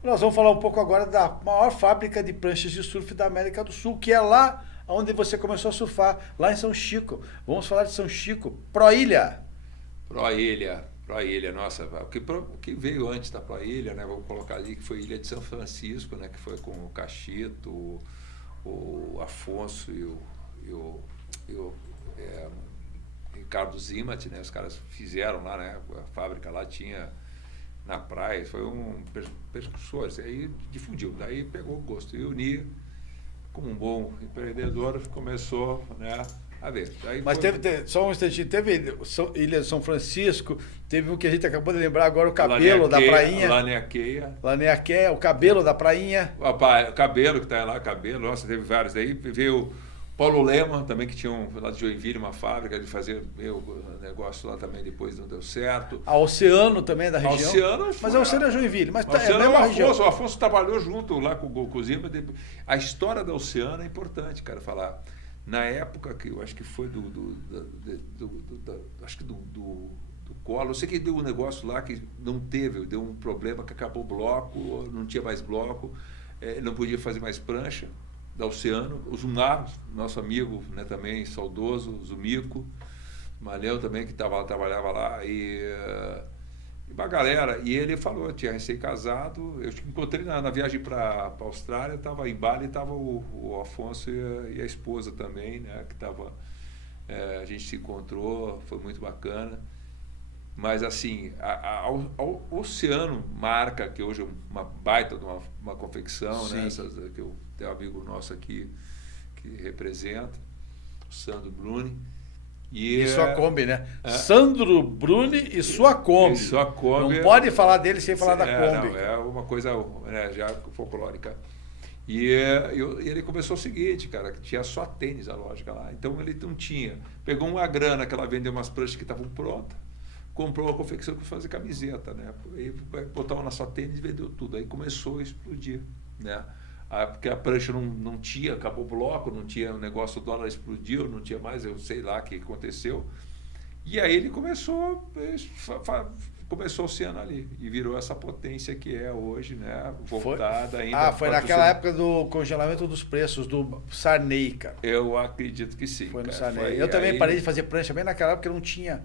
Nós vamos falar um pouco agora da maior fábrica de pranchas de surf da América do Sul, que é lá onde você começou a surfar, lá em São Chico. Vamos falar de São Chico, Proilha. Proilha, nossa, o que veio antes da Proilha, né? Vamos colocar ali que foi Ilha de São Francisco, né? Que foi com o Cachito, o Afonso e o Ricardo Zimat, né? Os caras fizeram lá, né? A fábrica lá tinha na praia, foi um precursor, aí difundiu, daí pegou o gosto. E o Ni, como um bom empreendedor, começou, né, a ver. Daí mas só um instantinho, teve Ilha de São Francisco, teve o que a gente acabou de lembrar agora, o cabelo da prainha. Laneaqueia, o cabelo da prainha. O cabelo que está lá, nossa, teve vários. Daí veio Paulo Lema, também, que tinha lá de Joinville uma fábrica de fazer negócio lá também, depois não deu certo. A Oceano também é da região? Mas a Oceano é Joinville, mas é a mesma região. O Afonso trabalhou junto lá com o Zima. A história da Oceano é importante, cara, falar. Na época que eu acho que foi do Collor, eu sei que deu um negócio lá que não teve, deu um problema que acabou o bloco, não tinha mais bloco, não podia fazer mais prancha. Da Oceano, o Zumar, nosso amigo, né, também saudoso, Zumico, Malhão também, que trabalhava lá, e uma galera, e ele falou, tinha recém-casado, eu encontrei na viagem para a Austrália, estava em Bali, estava o Afonso e a esposa também, né, que estava, a gente se encontrou, foi muito bacana. Mas, assim, a Oceano marca, que hoje é uma baita de uma confecção, né? Que eu tenho um amigo nosso aqui que representa, o Sandro Bruni. E sua Kombi, né? Sandro Bruni e sua Kombi. E sua Kombi. Não pode falar dele sem falar da Kombi. Não, é uma coisa, né, já folclórica. E ele começou o seguinte, cara, que tinha só tênis a loja lá. Então ele não tinha. Pegou uma grana que ela vendeu umas pranchas que estavam prontas, comprou uma confecção para fazer camiseta, né? Aí botava na só tênis e vendeu tudo. Aí começou a explodir, né? Porque a prancha não tinha, acabou o bloco, não tinha, o negócio, o dólar explodiu, não tinha mais, eu sei lá o que aconteceu. E aí ele começou o Oceano ali e virou essa potência que é hoje, né? Voltada ainda. Foi naquela época do congelamento dos preços do Sarney, cara. Eu acredito que sim. Foi no Sarney. Eu também parei de fazer prancha bem naquela época, não tinha.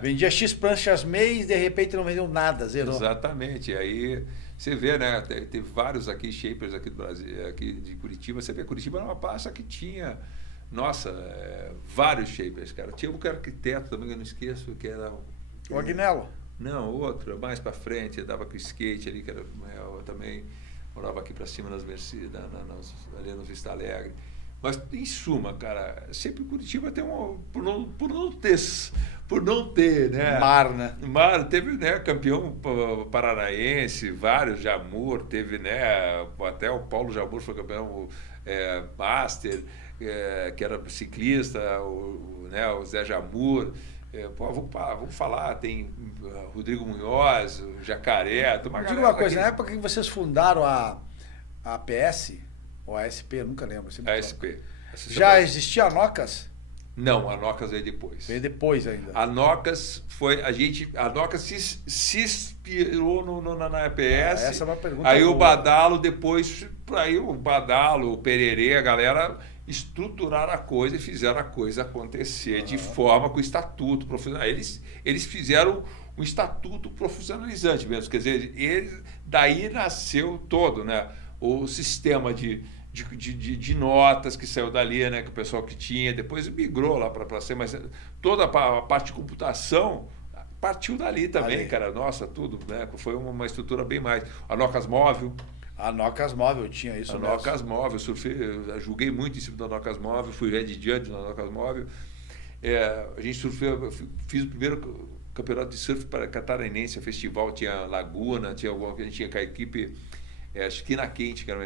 Vendia X pranchas mês, de repente não vendeu nada, zerou. Exatamente. Aí você vê, né? Teve vários aqui, shapers aqui do Brasil, aqui de Curitiba. Você vê, Curitiba era uma praça que tinha, nossa, vários shapers, cara. Tinha um arquiteto também, eu não esqueço, que era o Agnello. Não, outro, mais para frente, dava com skate ali, que era, eu também morava aqui para cima nas Mercedes, ali no Vista Alegre. Mas, em suma, cara, sempre Curitiba tem por não ter, né? Mar, né? Mar, teve, né, campeão paranaense, vários, Jamur, teve, né, até o Paulo Jamur foi campeão Master, que era ciclista, o Zé Jamur. Vamos falar, tem Rodrigo Munhoz, o Jacaré. Diga uma coisa, na época que vocês fundaram a APS, ou a ASP, eu nunca lembro. A ASP. Já existia a Nocas? Não, a Nocas veio depois. Veio depois ainda. A Nocas foi, a Nocas se inspirou na APS. Essa é uma pergunta aí boa. O Badalo depois, o Badalo, o Pererê, a galera estruturaram a coisa e fizeram a coisa acontecer de forma com o estatuto profissional. Eles fizeram um estatuto profissionalizante mesmo, quer dizer, daí nasceu todo, né, o sistema de notas que saiu dali, né, que o pessoal que tinha, depois migrou lá para ser, mas toda a parte de computação partiu dali também, cara, nossa, tudo, né, foi uma estrutura bem mais. A Nocas Móvel. A Nocas Móvel tinha isso mesmo. A Nocas Móvel, eu joguei muito em cima da Nocas Móvel, fui Red Judge na Nocas Móvel. A gente surfou, fiz o primeiro campeonato de surf para catarinense, festival, tinha Laguna, a gente tinha com a equipe Esquina Quente, que era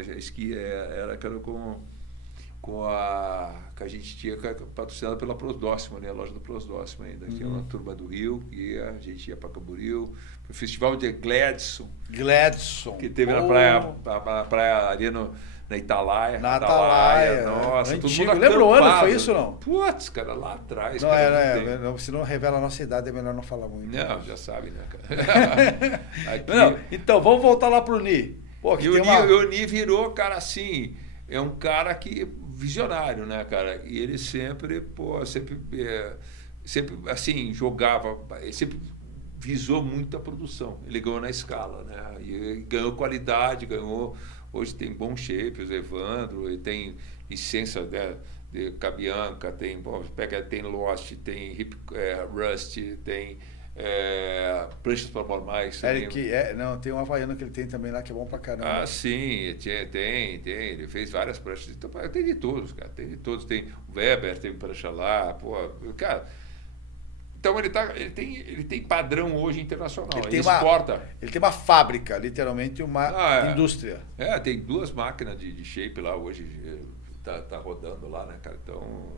que a gente tinha patrocinado pela Prosdóximo, né, a loja do Prosdóximo ainda, que é uma turma do Rio, e a gente ia para Camboriú. O festival de Gladson, que teve na praia ali na Italaia. Na Atalaia. Nossa, antigo. todo mundo Lembra o ano que foi acampado. isso, não? Putz, cara, lá atrás. Não, cara, se não revela a nossa idade, é melhor não falar muito. Não, já sabe, né, cara? Aqui, não, então, vamos voltar lá pro Ni. Pô, e o Ni virou, cara, assim, é um cara que visionário, né, cara? E ele sempre assim, jogava, sempre visou muito a produção. Ele ganhou na escala, né? E ganhou qualidade, hoje tem bons shapes, o Evandro, ele tem licença, né, de Cabianca, tem Lost, tem Rust, tem pranchas para normais. Tem um havaiano que ele tem também lá que é bom pra caramba. Ah, sim, tem. Ele fez várias pranchas. Então, tem de todos, cara. Tem de todos. Tem o Weber, tem prancha lá, cara. Então ele tem padrão hoje internacional. Ele exporta. Ele tem uma fábrica, literalmente uma indústria. Tem 2 máquinas de shape lá hoje, tá rodando lá, né, cara? Então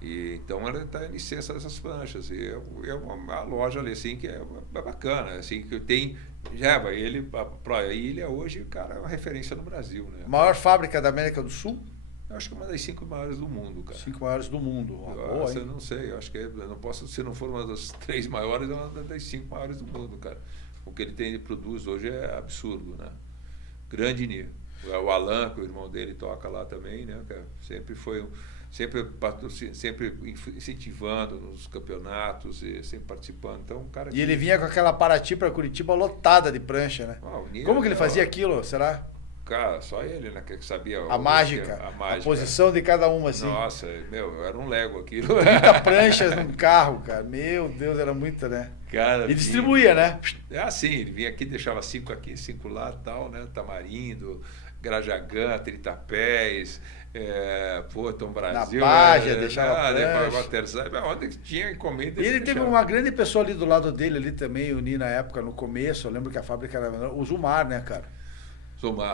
ele está em licença dessas pranchas. E é uma loja ali assim que é bacana, assim, que tem. Ele para a ilha hoje, cara, é uma referência no Brasil, né? Maior fábrica da América do Sul? Eu acho que é uma das 5 maiores do mundo, cara. 5 maiores do mundo. Eu não sei, eu acho que eu não posso, se não for uma das 3 maiores, é uma das 5 maiores do mundo, cara. O que ele produz hoje é absurdo, né? Grande nível. O Alan, que o irmão dele toca lá também, né, cara? Sempre incentivando nos campeonatos e sempre participando. Então, cara. E ele vinha com aquela Paraty para Curitiba lotada de prancha, né? Como que ele fazia aquilo, será? Cara, só ele, né, que sabia a mágica, a posição de cada uma, assim. Nossa, era um Lego aquilo. 30 pranchas num carro, cara. Meu Deus, era muita, né? Cara, E distribuía, né? É assim, ele vinha aqui, deixava 5 aqui, 5 lá e tal, né? Tamarindo, Grajagã, Tritapés, Tom Brasil. Na Págia, deixava onde tinha encomenda. E ele teve uma grande pessoa ali do lado dele, ali também, uni na época, no começo. Eu lembro que a fábrica era o Zumar, né, cara?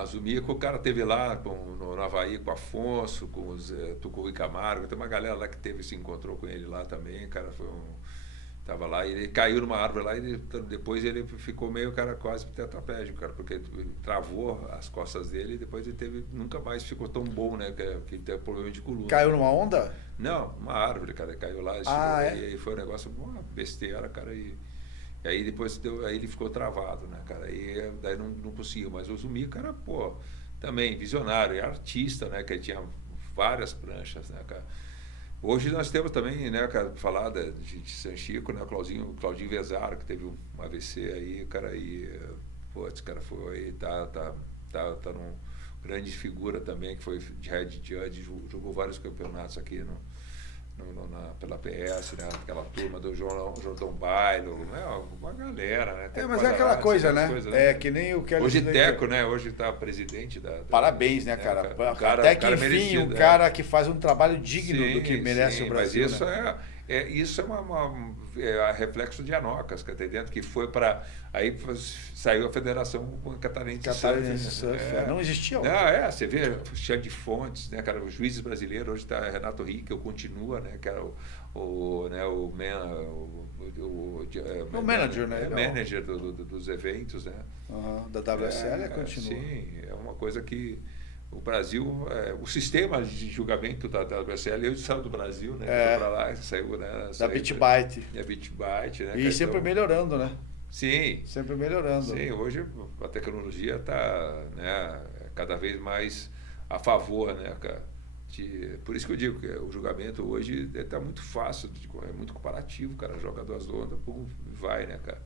Zumico, o cara teve lá no Havaí com o Afonso, com os Tucuruí Camargo. Tem uma galera lá que se encontrou com ele lá também, cara, tava lá e ele caiu numa árvore lá e depois ele ficou meio, cara, quase tetraplégico, cara, porque travou as costas dele e depois ele nunca mais ficou tão bom, né, que ele teve problema de coluna. Caiu numa onda? Não, uma árvore, cara, caiu lá e foi um negócio, uma besteira, cara, e aí depois aí ele ficou travado, né, cara, daí não conseguiu, mas o Zumico era, também visionário, artista, né, que ele tinha várias pranchas, né, cara. Hoje nós temos também, né, cara, falar de San Chico, né, Claudinho Vezaro, que teve um AVC aí, cara, esse cara foi, tá num grande figura também, que foi de Head Judge, jogou vários campeonatos aqui pela PS, né, aquela turma do Jordão Bailo, né, uma galera, né. Mas é aquela coisa, né? né? Que nem o Kelly Hoje Slater. Teco, né, hoje tá presidente Parabéns, né, cara? Até que enfim, merecido, um cara que faz um trabalho digno do que merece o Brasil. Mas isso né? Isso é reflexo de Anocas, que dentro que foi para aí saiu a Federação Catarinense de Surf. Não existia. Você vê Xande Fontes, né, cara, os juízes brasileiros, hoje está Renato Rickel, continua, né, que era o manager, né? Manager dos eventos, né? Da WSL continua. Sim, é uma coisa que o Brasil, o sistema de julgamento da WSL, eu saiu do Brasil, né? Foi para lá, saiu, né? Da BitByte. Da BitByte, né? E sempre melhorando, né? Sim. Sempre melhorando. Sim, hoje a tecnologia está, né, cada vez mais a favor, né, cara? Por isso que eu digo que o julgamento hoje está muito fácil, é muito comparativo, cara. Joga 2 ondas, vai, né, cara?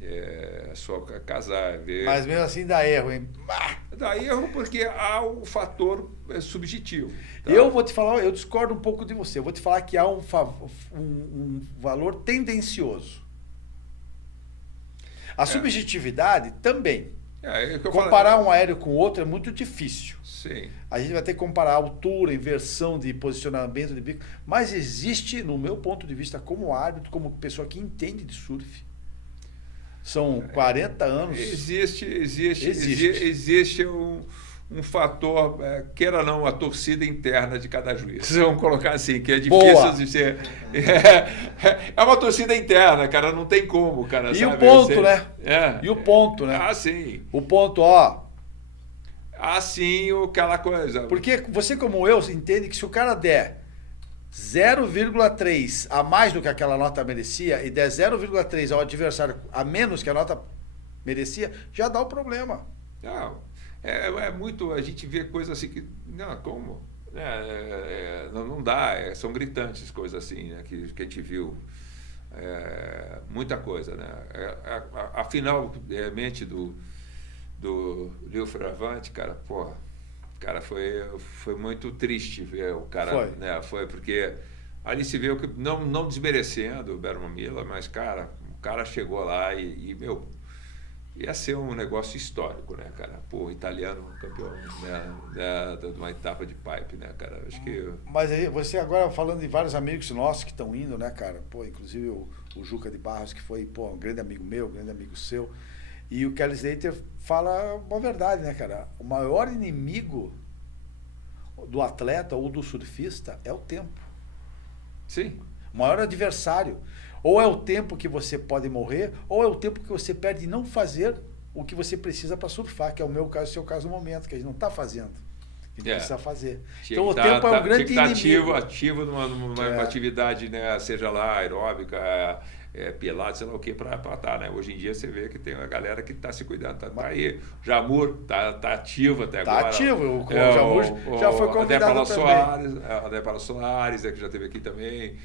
É só casar, ver. Mas mesmo assim dá erro, hein? Dá erro porque há o fator subjetivo. Tá? Eu vou te falar, eu discordo um pouco de você. Eu vou te falar que há um valor tendencioso. A subjetividade também. Comparar um aéreo com outro é muito difícil. Sim. A gente vai ter que comparar a altura, inversão de posicionamento de bico. Mas existe, no meu ponto de vista, como árbitro, como pessoa que entende de surf, são 40 anos. Existe um fator, queira ou não, a torcida interna de cada juiz. Vamos colocar assim, que é difícil de ser. É uma torcida interna, cara, não tem como, cara. E sabe? O ponto, né? E o ponto, né? Sim. O ponto, Assim, aquela coisa. Porque você, como eu, entende que se o cara der 0,3 a mais do que aquela nota merecia e der 0,3 ao adversário a menos que a nota merecia, já dá o problema. Não, muito, a gente vê coisas assim que, não, como? Não dá, são gritantes coisas assim, né, que a gente viu. Muita coisa, né? A final, realmente, do Leo Fioravante, cara, cara, foi muito triste ver o cara, né? Foi porque ali se vê que não desmerecendo o Berman Miller, mas cara, o cara chegou lá e ia ser um negócio histórico, né, cara? Italiano campeão, né, de uma etapa de pipe, né, cara? Acho que Mas aí você agora falando de vários amigos nossos que estão indo, né, cara? Inclusive o Juca de Barros, que foi, um grande amigo meu, grande amigo seu. E o Kelly Slater fala uma verdade, né, cara? O maior inimigo do atleta ou do surfista é o tempo. Sim. O maior adversário. Ou é o tempo que você pode morrer, ou é o tempo que você perde em não fazer o que você precisa para surfar, que é o meu caso, o seu caso no momento, que a gente não está fazendo. A gente precisa fazer. Então o tempo é um grande inimigo. Ativo numa atividade, né, seja lá aeróbica, pelado, sei lá o que, para estar, né? Hoje em dia você vê que tem uma galera que está se cuidando, tá aí. O Jamur tá ativo até agora. Tá ativo, o Jamur já foi convidado também. A Débora Soares, que já esteve aqui também.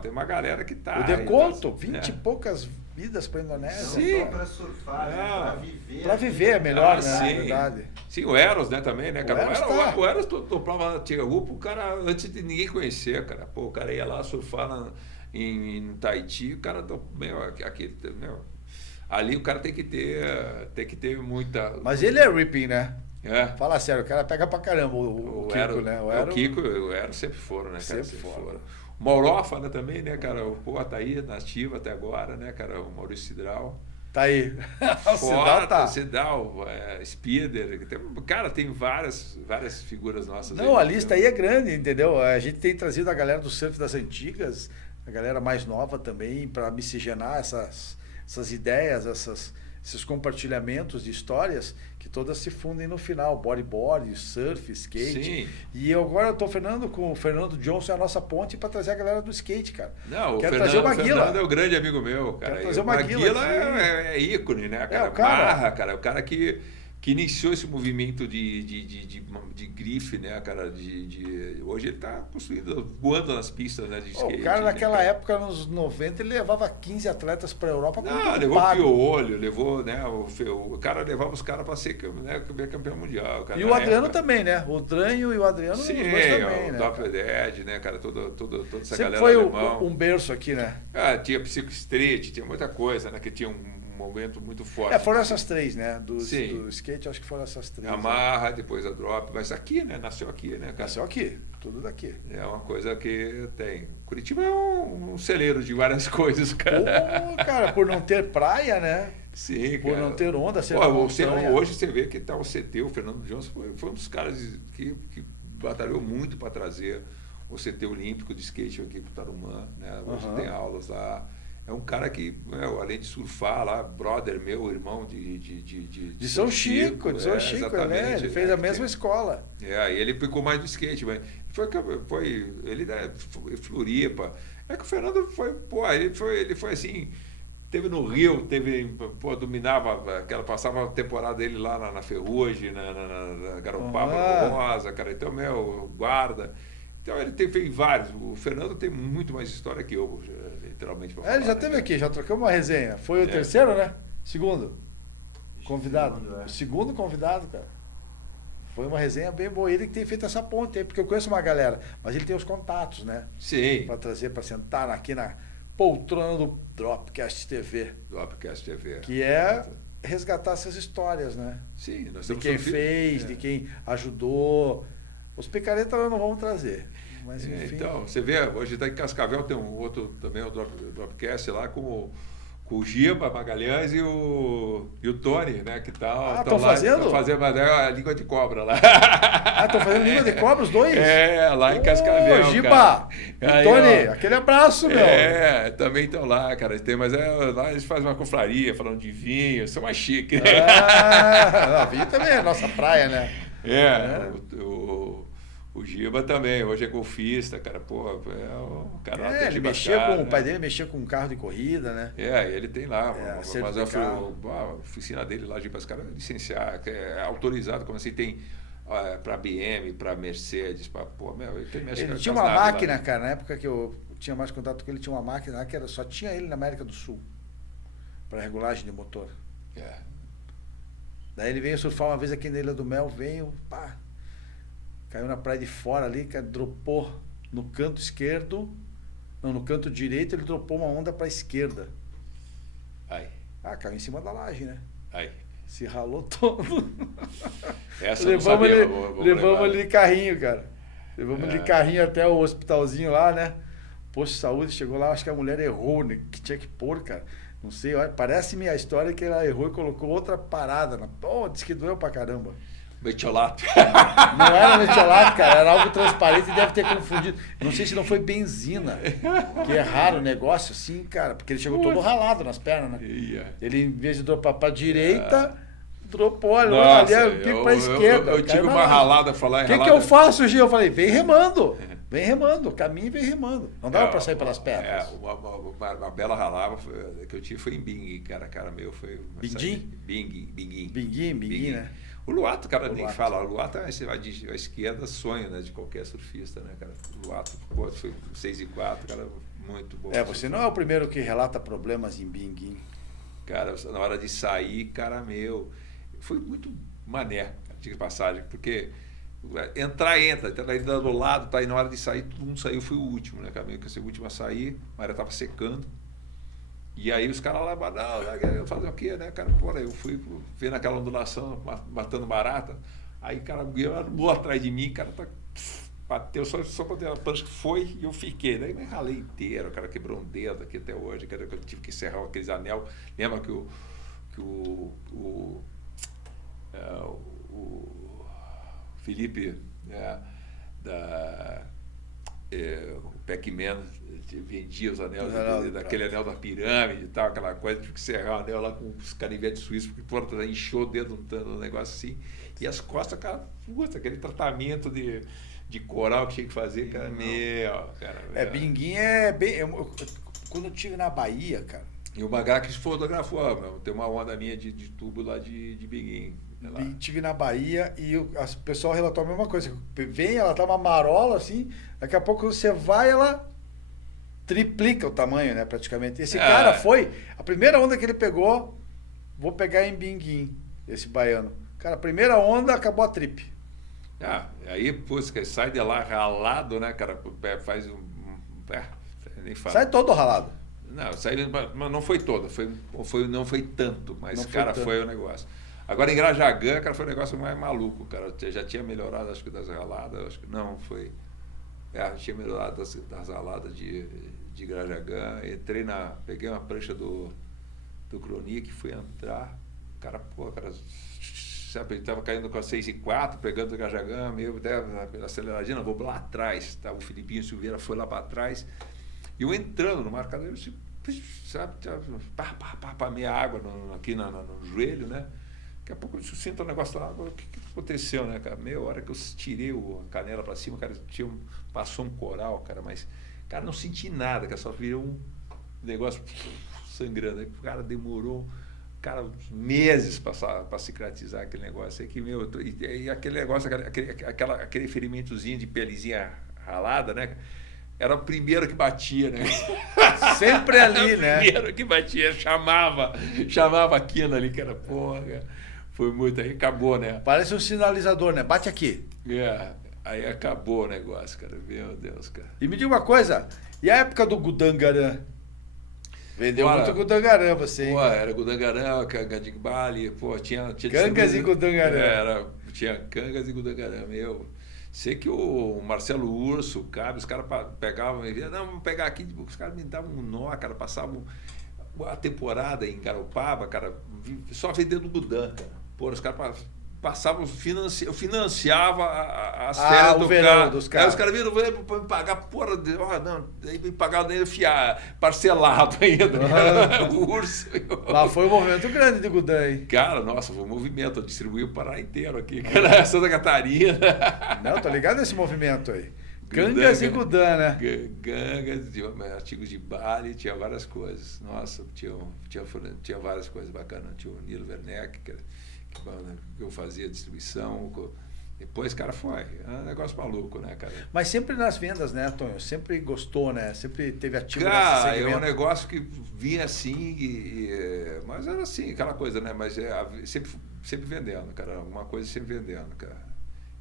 Tem uma galera que tá. O Deconto, 20 e poucas vidas para a Indonésia. Sim. Para surfar, para viver. Para viver é melhor, né? Sim. Na verdade. Sim, o Eros, né, também, né, cara? O Eros toplava Tigaú pro cara antes de ninguém conhecer, cara. O cara ia lá surfar em Tahiti, o cara, ali o cara tem que ter muita... Mas ele é ripping, né? É. Fala sério, o cara pega pra caramba o Kiko, né? O Kiko e o Aero sempre foram, né, cara? Sempre foram. O Maurofa, né, também, né, cara? Pô, tá aí, nativa até agora, né, cara? O Maurício Cidral. Tá aí. O Cidral, Spieder. Cara, tem várias figuras nossas. Não, aí, a lista aí é grande, entendeu? A gente tem trazido a galera do surf das antigas, a galera mais nova também, para miscigenar essas ideias, esses compartilhamentos de histórias que todas se fundem no final. Bodyboard, surf, skate. Sim. E agora eu tô com o Fernando Johnson, a nossa ponte, para trazer a galera do skate, cara. Não, Quero trazer o Maguila. Fernando é um grande amigo meu, cara. Quero trazer o o Maguila é ícone, né, cara? É, o cara. Marra, cara. O cara que iniciou esse movimento de grife, né, cara? Hoje ele tá voando nas pistas, né, de skate. O cara naquela né, cara? época, nos 90, ele levava 15 atletas para a Europa. Não, levou o Piolho, levou, né, o cara levava os caras para ser, né, campeão mundial. Cara, e o Adriano também, né? O Dranho e o Adriano, sim, os dois também, o né? Dr. Dead, né, cara, toda essa Sempre galera foi alemão. um berço aqui, né? Tinha Psycho Street, tinha muita coisa, né, que tinha um momento muito forte. Foram essas três, né? Do Sim. skate, acho que foram essas três. A Marra, depois a Drop, mas aqui, né? Nasceu aqui, né, cara? Nasceu aqui, tudo daqui. É uma coisa que tem. Curitiba é um celeiro de várias coisas, cara. Pô, cara, por não ter praia, né? Sim, por cara. não ter onda, hoje você vê que tá o CT, o Fernando Johnson foi um dos caras que batalhou muito para trazer o CT Olímpico de skate aqui para o Tarumã, né? Hoje tem aulas lá. É um cara que, além de surfar lá, brother meu, irmão de São Chico, né? Ele fez a mesma escola. Ele ficou mais do skate, mas ele foi Floripa. É que o Fernando ele foi assim, teve no Rio, dominava, passava a temporada dele lá na Ferrugem, na Garopaba, no Rosa, cara, então, guarda. Então ele fez vários. O Fernando tem muito mais história que eu, literalmente. Pra falar, ele já teve aqui, já trocamos uma resenha. Foi o terceiro, né? Segundo. Convidado. O segundo convidado, cara. Foi uma resenha bem boa. Ele que tem feito essa ponte aí, porque eu conheço uma galera, mas ele tem os contatos, né? Sim. Para trazer, para sentar aqui na poltrona do Dropcast TV. Dropcast TV. Que é resgatar essas histórias, né? Sim. Nós de quem fez, de quem ajudou. Os picaretas nós não vamos trazer. Mas, enfim. Então, você vê, hoje está em Cascavel, tem um outro também, o Dropcast lá com o Giba Magalhães e o Tony, né? Que estão fazendo? Estão fazendo a língua de cobra lá. Estão fazendo língua de cobra os dois? Lá em Cascavel. Giba! Aí, Tony, aquele abraço, meu. Também estão lá, cara. Mas lá eles fazem uma confraria, falando de vinho, são mais chiques. Vinho também é nossa praia, né? O Giba também, hoje é golfista, cara, o cara ele mexia com, o pai dele mexia com um carro de corrida, né? Ele tem lá, mas a oficina dele lá, Giba, os caras licenciar, é autorizado, como assim, tem para BM, para Mercedes, ele tinha uma máquina, lá, cara, na época que eu tinha mais contato com ele, tinha uma máquina lá que só tinha ele na América do Sul, para regulagem de motor. Daí ele veio surfar uma vez aqui na Ilha do Mel, caiu na praia de fora ali, dropou no canto esquerdo, não, no canto direito, ele dropou uma onda para a esquerda. Caiu em cima da laje, né? Se ralou todo. Levamos ele de carrinho, cara. Levamos ele de carrinho até o hospitalzinho lá, né? Posto de saúde, chegou lá, acho que a mulher errou, né? Que tinha que pôr, cara. Não sei, parece-me a história que ela errou e colocou outra parada. Disse que doeu pra caramba. Metiolato. Não era metiolato, cara, era algo transparente e deve ter confundido. Não sei se não foi benzina, que é raro o negócio assim, cara, porque ele chegou todo ralado nas pernas, né? Ele, em vez de dropar pra direita, dropou ali o pico pra esquerda. Eu tive uma ralada pra falar. O que eu faço, Gil? Eu falei, vem remando, caminha e vem remando. Não dava pra sair pelas pernas. Uma bela ralada que eu tive foi em Bing, cara meu, foi... Binguim, né? O Luato, cara, nem fala. O Luato, você vai à esquerda, sonho, né, de qualquer surfista, né, cara? O Luato, foi 6,4, cara, muito bom. Você não é o primeiro que relata problemas em Binguim. Cara, na hora de sair, cara, foi muito mané, de passagem, porque Entrar, entra ainda do lado, tá aí na hora de sair, todo mundo saiu, fui o último, né, cara? Meio que eu ser o último a sair, a maré tava secando. E aí os caras lá, não, fazer o quê, né, cara? Porra, eu fui vendo aquela ondulação, matando barata. Aí, cara, voou atrás de mim, cara, bateu só quando a prancha foi e eu fiquei. Daí me ralei inteiro, o cara quebrou um dedo aqui até hoje, cara, que eu tive que encerrar aqueles anel. Lembra que o Felipe, né, o Pac-Man vendia os anéis daquele anel da pirâmide e tal, aquela coisa, tive que serrar o anel lá com os canivetes suíços, porque porra, inchou o dedo no negócio assim, e as costas, cara, puta, aquele tratamento de coral que tinha que fazer, cara, Binguim é bem... Quando eu estive na Bahia, cara... E o Magá que fotografou, meu, tem uma onda minha de tubo lá de Binguim. Estive na Bahia e o pessoal relatou a mesma coisa. Vem, ela tá uma marola assim, daqui a pouco você vai, ela triplica o tamanho, né, praticamente. Esse cara foi, a primeira onda que ele pegou, vou pegar em Binguim, esse baiano. Cara, a primeira onda acabou a trip. Aí, putz, sai de lá ralado, né, cara, faz nem fala. Sai todo ralado. Não, mas não foi toda, não foi tanto, mas, cara, foi o negócio. Agora, em Grajagã, cara, foi um negócio mais maluco, cara. Já tinha melhorado, acho que das raladas, acho que não, foi... tinha melhorado das raladas de Grajagã. Peguei uma prancha do Cronic, fui entrar, cara, sabe, ele tava caindo com a 6,4, pegando o Grajagã, meio aceleradinho, vou lá atrás, tá? O Filipinho Silveira foi lá para trás, e eu entrando no marcador, sabe, meia água aqui no joelho, né? Daqui a pouco eu sinto um negócio lá, o que aconteceu, né, cara? Meia hora que eu tirei a canela para cima, cara, passou um coral, cara, mas, cara, não senti nada, cara, só virou um negócio sangrando. Aí o cara demorou, cara, meses para cicatrizar aquele negócio. Aí que, meu, e aquele negócio, aquele ferimentozinho de pelezinha ralada, né? Era o primeiro que batia, né? Sempre ali, né? O primeiro que batia, chamava a quina ali, que era porra, cara. Foi muito, aí acabou, né? Parece um sinalizador, né? Bate aqui. Aí acabou o negócio, cara. Meu Deus, cara. E me diga uma coisa, e a época do Gudangarã? Vendeu muito Gudangarã, você, hein? Pô, era Gudangarã, Gadigbali, pô, tinha... Cangas e Gudangarã. Tinha Cangas e Gudangarã, meu... Sei que o Marcelo Urso, o Cabe, os caras pegavam e diziam, não, vamos pegar aqui, os caras me davam um nó, cara, passavam a temporada em Garopaba, cara, só vendendo Gudan, cara. Pô, os caras passavam, eu financiava as férias do verão dos caras. Aí os caras viram, para me pagar, porra, não, aí me pagavam parcelado ainda, o Urso. Mas foi um movimento grande de Gudan, hein? Cara, nossa, foi um movimento, eu distribuí o Pará inteiro aqui, cara, Santa Catarina. Não, tô ligado nesse movimento aí. Cangas e Gudan, né? Gangas, artigos de Bali, tinha várias coisas. Nossa, tinha várias coisas bacanas. Tinha o Nilo Werneck, que eu fazia distribuição. Depois, cara, foi. É um negócio maluco, né, cara? Mas sempre nas vendas, né, Tonho? Sempre gostou, né? Sempre teve ativo nesse segmento. segmento. É um negócio que vinha assim, mas era assim, aquela coisa, né? Mas sempre vendendo, cara. Alguma coisa sempre vendendo, cara.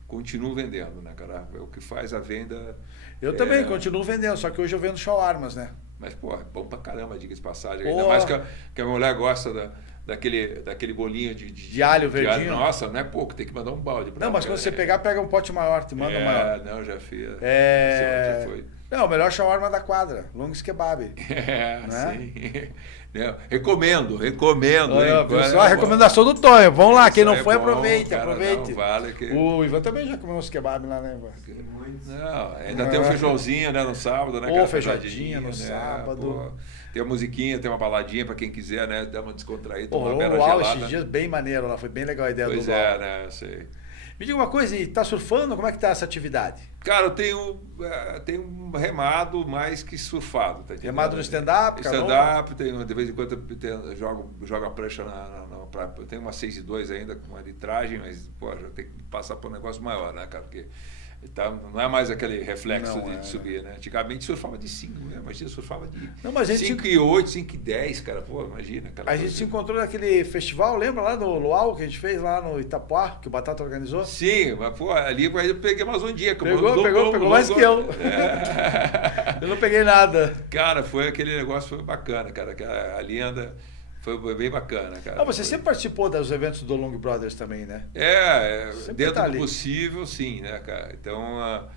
Continuo vendendo, né, cara? É o que faz a venda. Eu também continuo vendendo, só que hoje eu vendo shawarmas, né? Mas, pô, é bom pra caramba, diga de passagem. Ainda mais que a mulher gosta daquele bolinho de alho verdinho. Nossa, não é pouco, tem que mandar um balde. Não, mas quando você pegar, pega um pote maior, te manda maior. Não, já fiz. Já foi. Não, o melhor shawarma da quadra, Longs Kebab. Né? Sim. Recomendo. Pessoal, a recomendação do Tonho. Vamos lá, quem não foi, bom, aproveite. Cara, aproveite. Não, vale que... O Ivan também já comeu uns kebab lá, né, Ivan? Não, ainda tem o feijãozinho, né, no sábado, né? Feijadinha no sábado. Pô, tem uma musiquinha, tem uma baladinha pra quem quiser, né? Dar uma descontraída, tomar uma bela gelada. Esses dias bem maneiro lá, foi bem legal a ideia do Luau. Pois é, né, sei. Me diga uma coisa, e tá surfando? Como é que tá essa atividade? Cara, eu tenho remado mais que surfado. Tá remado no stand-up? Stand-up, de vez em quando eu jogo a prancha na praia. Eu tenho uma 6,2 ainda com uma litragem, mas pô, já tem que passar por um negócio maior, né, cara? Porque Então, não é mais aquele reflexo Não, de subir, né? Antigamente surfava de 5, né? Imagina, surfava de Não, mas a gente 5,8, 5,10, cara. Pô, imagina. A gente se encontrou naquele festival, lembra lá no Luau que a gente fez lá no Itapuá, que o Batata organizou? Sim, mas pô, ali eu peguei mais um dia. Pegou mais que eu. Eu não peguei nada. Cara, aquele negócio foi bacana, cara. A lenda foi bem bacana, cara. Ah, você sempre participou dos eventos do Long Brothers também, né? Dentro tá do ali. possível, sim, né, cara? Então,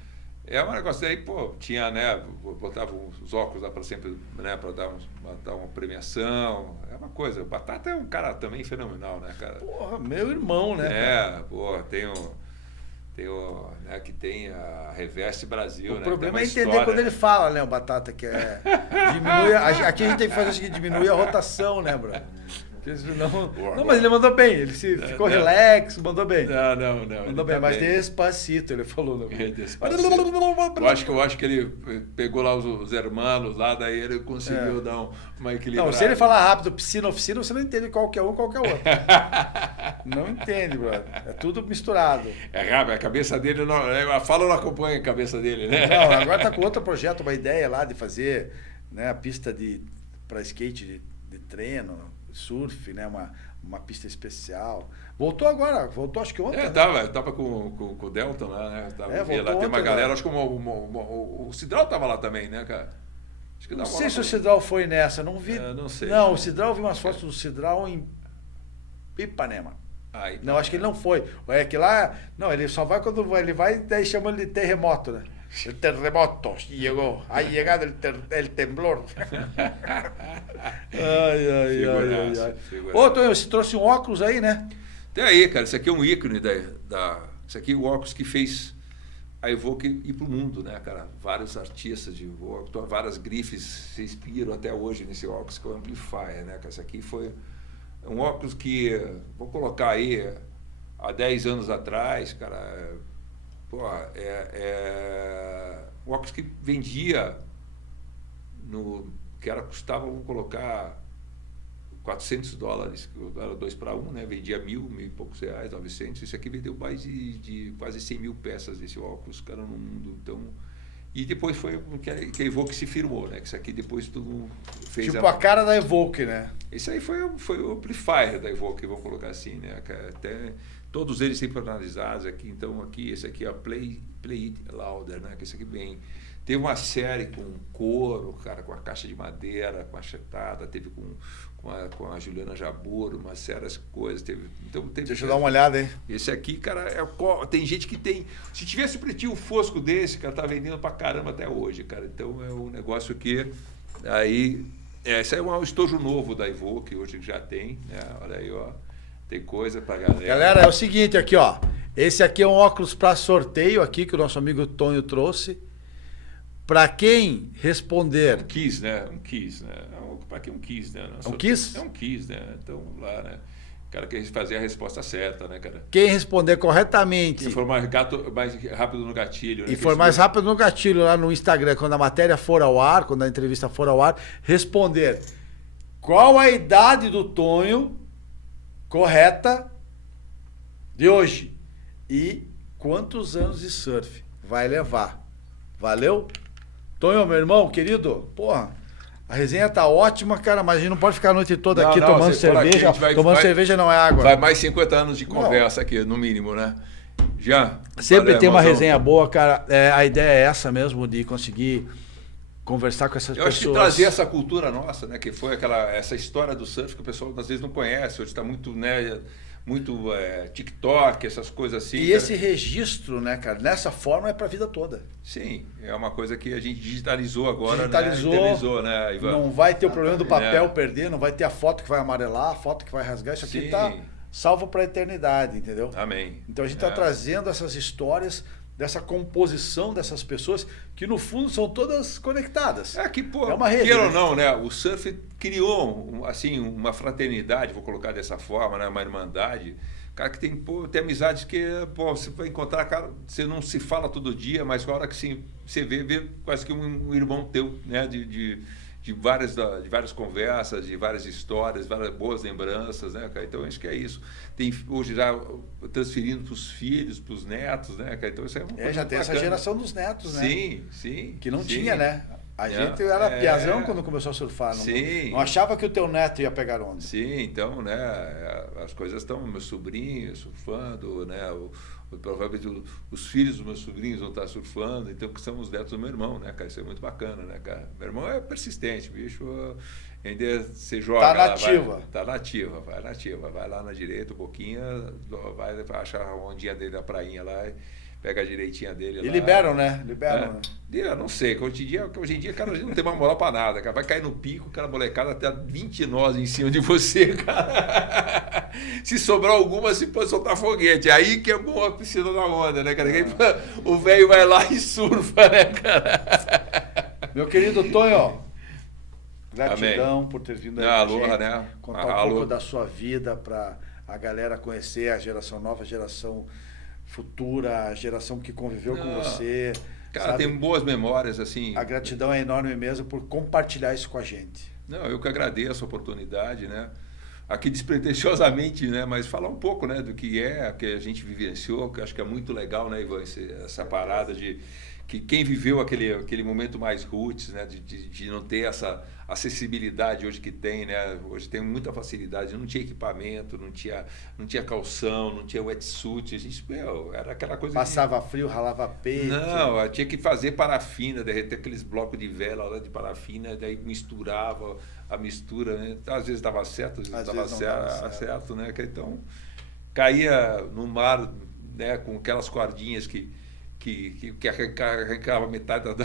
é um negócio daí, pô, tinha, né, botava os óculos lá para sempre, né, para dar uma premiação, é uma coisa. O Batata é um cara também fenomenal, né, cara? Porra, meu irmão, né? cara? Pô, tem né, que tem a Reveste Brasil, O né? problema tem é uma entender história, quando ele fala, né, o Batata, que diminui, aqui a gente tem que fazer o seguinte, diminuir a rotação, né, bro? Porque senão, não, mas ele mandou bem, ele ficou relax, mandou bem. Não. Mandou bem, mas despacito, ele falou. Despacito. Eu acho que ele pegou lá os hermanos lá, daí ele conseguiu dar uma equilibrada. Não, se ele falar rápido, piscina, oficina, você não entende qual que é um, qual que é outro. Não entende, brother. É tudo misturado. É rápido, a cabeça dele, a fala não acompanha a cabeça dele, né? Não, agora tá com outro projeto, uma ideia lá de fazer, né, a pista para skate de treino, surf, né, uma pista especial. Voltou acho que ontem. Tava com o Delton lá, né? Voltou lá, tem uma ontem, galera, né? acho que o Cidral tava lá também, né, cara? Acho que Não sei se o Cidral foi nessa, não vi. Não sei. Não, o Cidral, eu vi umas fotos do Cidral em Ipanema. Não, acho que ele não foi. É que lá, não, ele só vai quando ele vai, daí chama ele de terremoto, né? El terremoto chegou. Ha chegado el temblor. ai. Ô, Tonho, você trouxe um óculos aí, né? Tem aí, cara, isso aqui é um ícone isso aqui é o óculos que fez a Evoque ir pro mundo, né, cara? Vários artistas de Evoque, várias grifes se inspiram até hoje nesse óculos que é o Amplifier, né, cara? Isso aqui foi um óculos que, vou colocar aí, há 10 anos atrás, cara, um óculos que vendia custava, vamos colocar, $400, era 2 para 1, né? Vendia 1.000 e poucos reais, 900. Isso aqui vendeu mais de quase 100 mil peças desse óculos, cara, no mundo. Então, e depois foi que a Evoque se firmou, né? Que isso aqui depois tudo fez. Tipo a cara da Evoque, né? Esse aí foi o amplifier da Evoque, vamos colocar assim, né? Até todos eles sempre analisados aqui. Então, esse aqui é a Play It Louder, né? Que esse aqui teve uma série com couro, cara, com a caixa de madeira, com a achetada, teve com a Juliana Jabur, uma série de coisas. Deixa eu dar uma olhada, hein? Esse aqui, cara, tem gente que tem. Se tivesse um pretinho fosco desse, cara, tá vendendo pra caramba até hoje, cara. Então é um negócio que aí. Esse aí é um estojo novo da Evoque, hoje já tem, né? Olha aí, ó. Tem coisa pra galera. Galera, é o seguinte aqui, ó. Esse aqui é um óculos para sorteio aqui que o nosso amigo Tonho trouxe. Para quem responder... Um quiz, né? Para quem um quiz, né? Um quiz? É um quiz, né? Então, lá, né? O cara quer fazer a resposta certa, né, cara? Quem responder corretamente... Se for mais rápido no gatilho, né? E for mais rápido no gatilho lá no Instagram, quando a matéria for ao ar, quando a entrevista for ao ar, responder qual a idade do Tonho correta de hoje e quantos anos de surf vai levar. Valeu? Tonho, meu irmão, querido, porra, a resenha tá ótima, cara, mas a gente não pode ficar a noite toda aqui tomando cerveja. Cerveja não é água. Vai mais 50 anos de conversa aqui, no mínimo, né? Já. Sempre tem uma resenha boa, cara. A ideia é essa mesmo, de conseguir conversar com essas pessoas. Eu acho que trazer essa cultura nossa, né? Que foi essa história do surf que o pessoal às vezes não conhece. Hoje está muito, né? Muito TikTok, essas coisas assim. E esse registro, né, cara, nessa forma é para a vida toda. Sim, é uma coisa que a gente digitalizou agora, digitalizou, né, Ivan? Não vai ter o problema do papel perder, não vai ter a foto que vai amarelar, a foto que vai rasgar. Isso aqui tá salvo para a eternidade, entendeu? Amém. Então a gente está trazendo essas histórias dessa composição dessas pessoas que no fundo são todas conectadas. É uma rede. Queira ou não, né? O surf criou assim uma fraternidade, vou colocar dessa forma, né? Uma irmandade. Cara que tem amizades que você vai encontrar, cara, você não se fala todo dia, mas na hora que você vê quase que um irmão teu, né? de várias conversas, de várias histórias, várias boas lembranças, né, cara? Então, acho que é isso. Tem hoje já transferindo para os filhos, para os netos, né, cara? Então, isso é uma coisa já tem bacana. essa geração dos netos, né? Sim. Que não sim. tinha, né? A gente era piazão quando começou a surfar. Não achava que o teu neto ia pegar onda. Sim, então, né, as coisas estão, meus sobrinhos surfando, né, provavelmente os filhos dos meus sobrinhos vão estar surfando, então que são os netos do meu irmão, né, cara, isso é muito bacana, né, cara. Meu irmão é persistente, bicho, ainda você joga. Tá nativa. Tá nativa, vai lá na direita um pouquinho, vai achar a ondinha dele na prainha lá, pega a direitinha dele lá. E liberam, né? Né? Eu não sei, que hoje em dia, cara, a gente não tem mais moral pra nada, cara. Vai cair no pico, aquela molecada até 20 nós em cima de você, cara. Se sobrar alguma, se pode soltar foguete. Aí que é bom a piscina da onda, né, cara? O velho vai lá e surfa, né, cara? Meu querido Tonho, gratidão Amém. por ter vindo aí Aloha, né? contar um pouco da sua vida para a galera conhecer a geração nova, a geração futura, a geração que conviveu com você. Cara, sabe? tem boas memórias, assim. A gratidão é enorme mesmo por compartilhar isso com a gente. Não, eu que agradeço a oportunidade, né? Aqui despretensiosamente, né? Mas falar um pouco, né, do que a gente vivenciou, que acho que é muito legal, né, Ivan, essa parada de que quem viveu aquele momento mais roots, né, de não ter essa acessibilidade hoje que tem, né? Hoje tem muita facilidade, não tinha equipamento, não tinha calção, não tinha wetsuit, a gente, era aquela coisa Passava frio, ralava peito. Não, tinha que fazer parafina, derreter aqueles blocos de vela lá de parafina, daí misturava a mistura, né? Às vezes dava certo, às vezes dava certo, né? Então, caía no mar, né, com aquelas cordinhas que arrancava metade da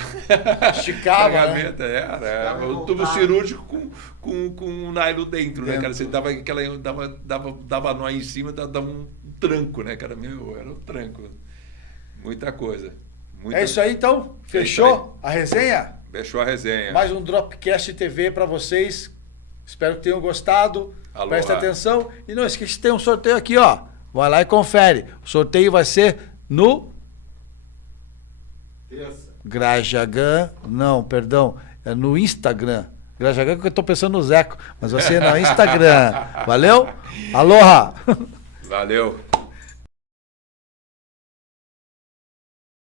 esticava, ferramenta, né? Era um tubo cirúrgico com um nylon dentro, né, cara? Você dava nó em cima, dava um tranco, né, cara? Era um tranco. Muita coisa. É isso aí, então? Fechou a resenha? Fechou a resenha. Mais um Dropcast TV para vocês. Espero que tenham gostado. Aloha. Presta atenção. E não esqueça que tem um sorteio aqui, ó. Vai lá e confere. O sorteio vai ser no Grajagan, não, perdão, é no Instagram. Grajagan que eu tô pensando no Zeco, mas você é no Instagram. Valeu? Aloha! Valeu!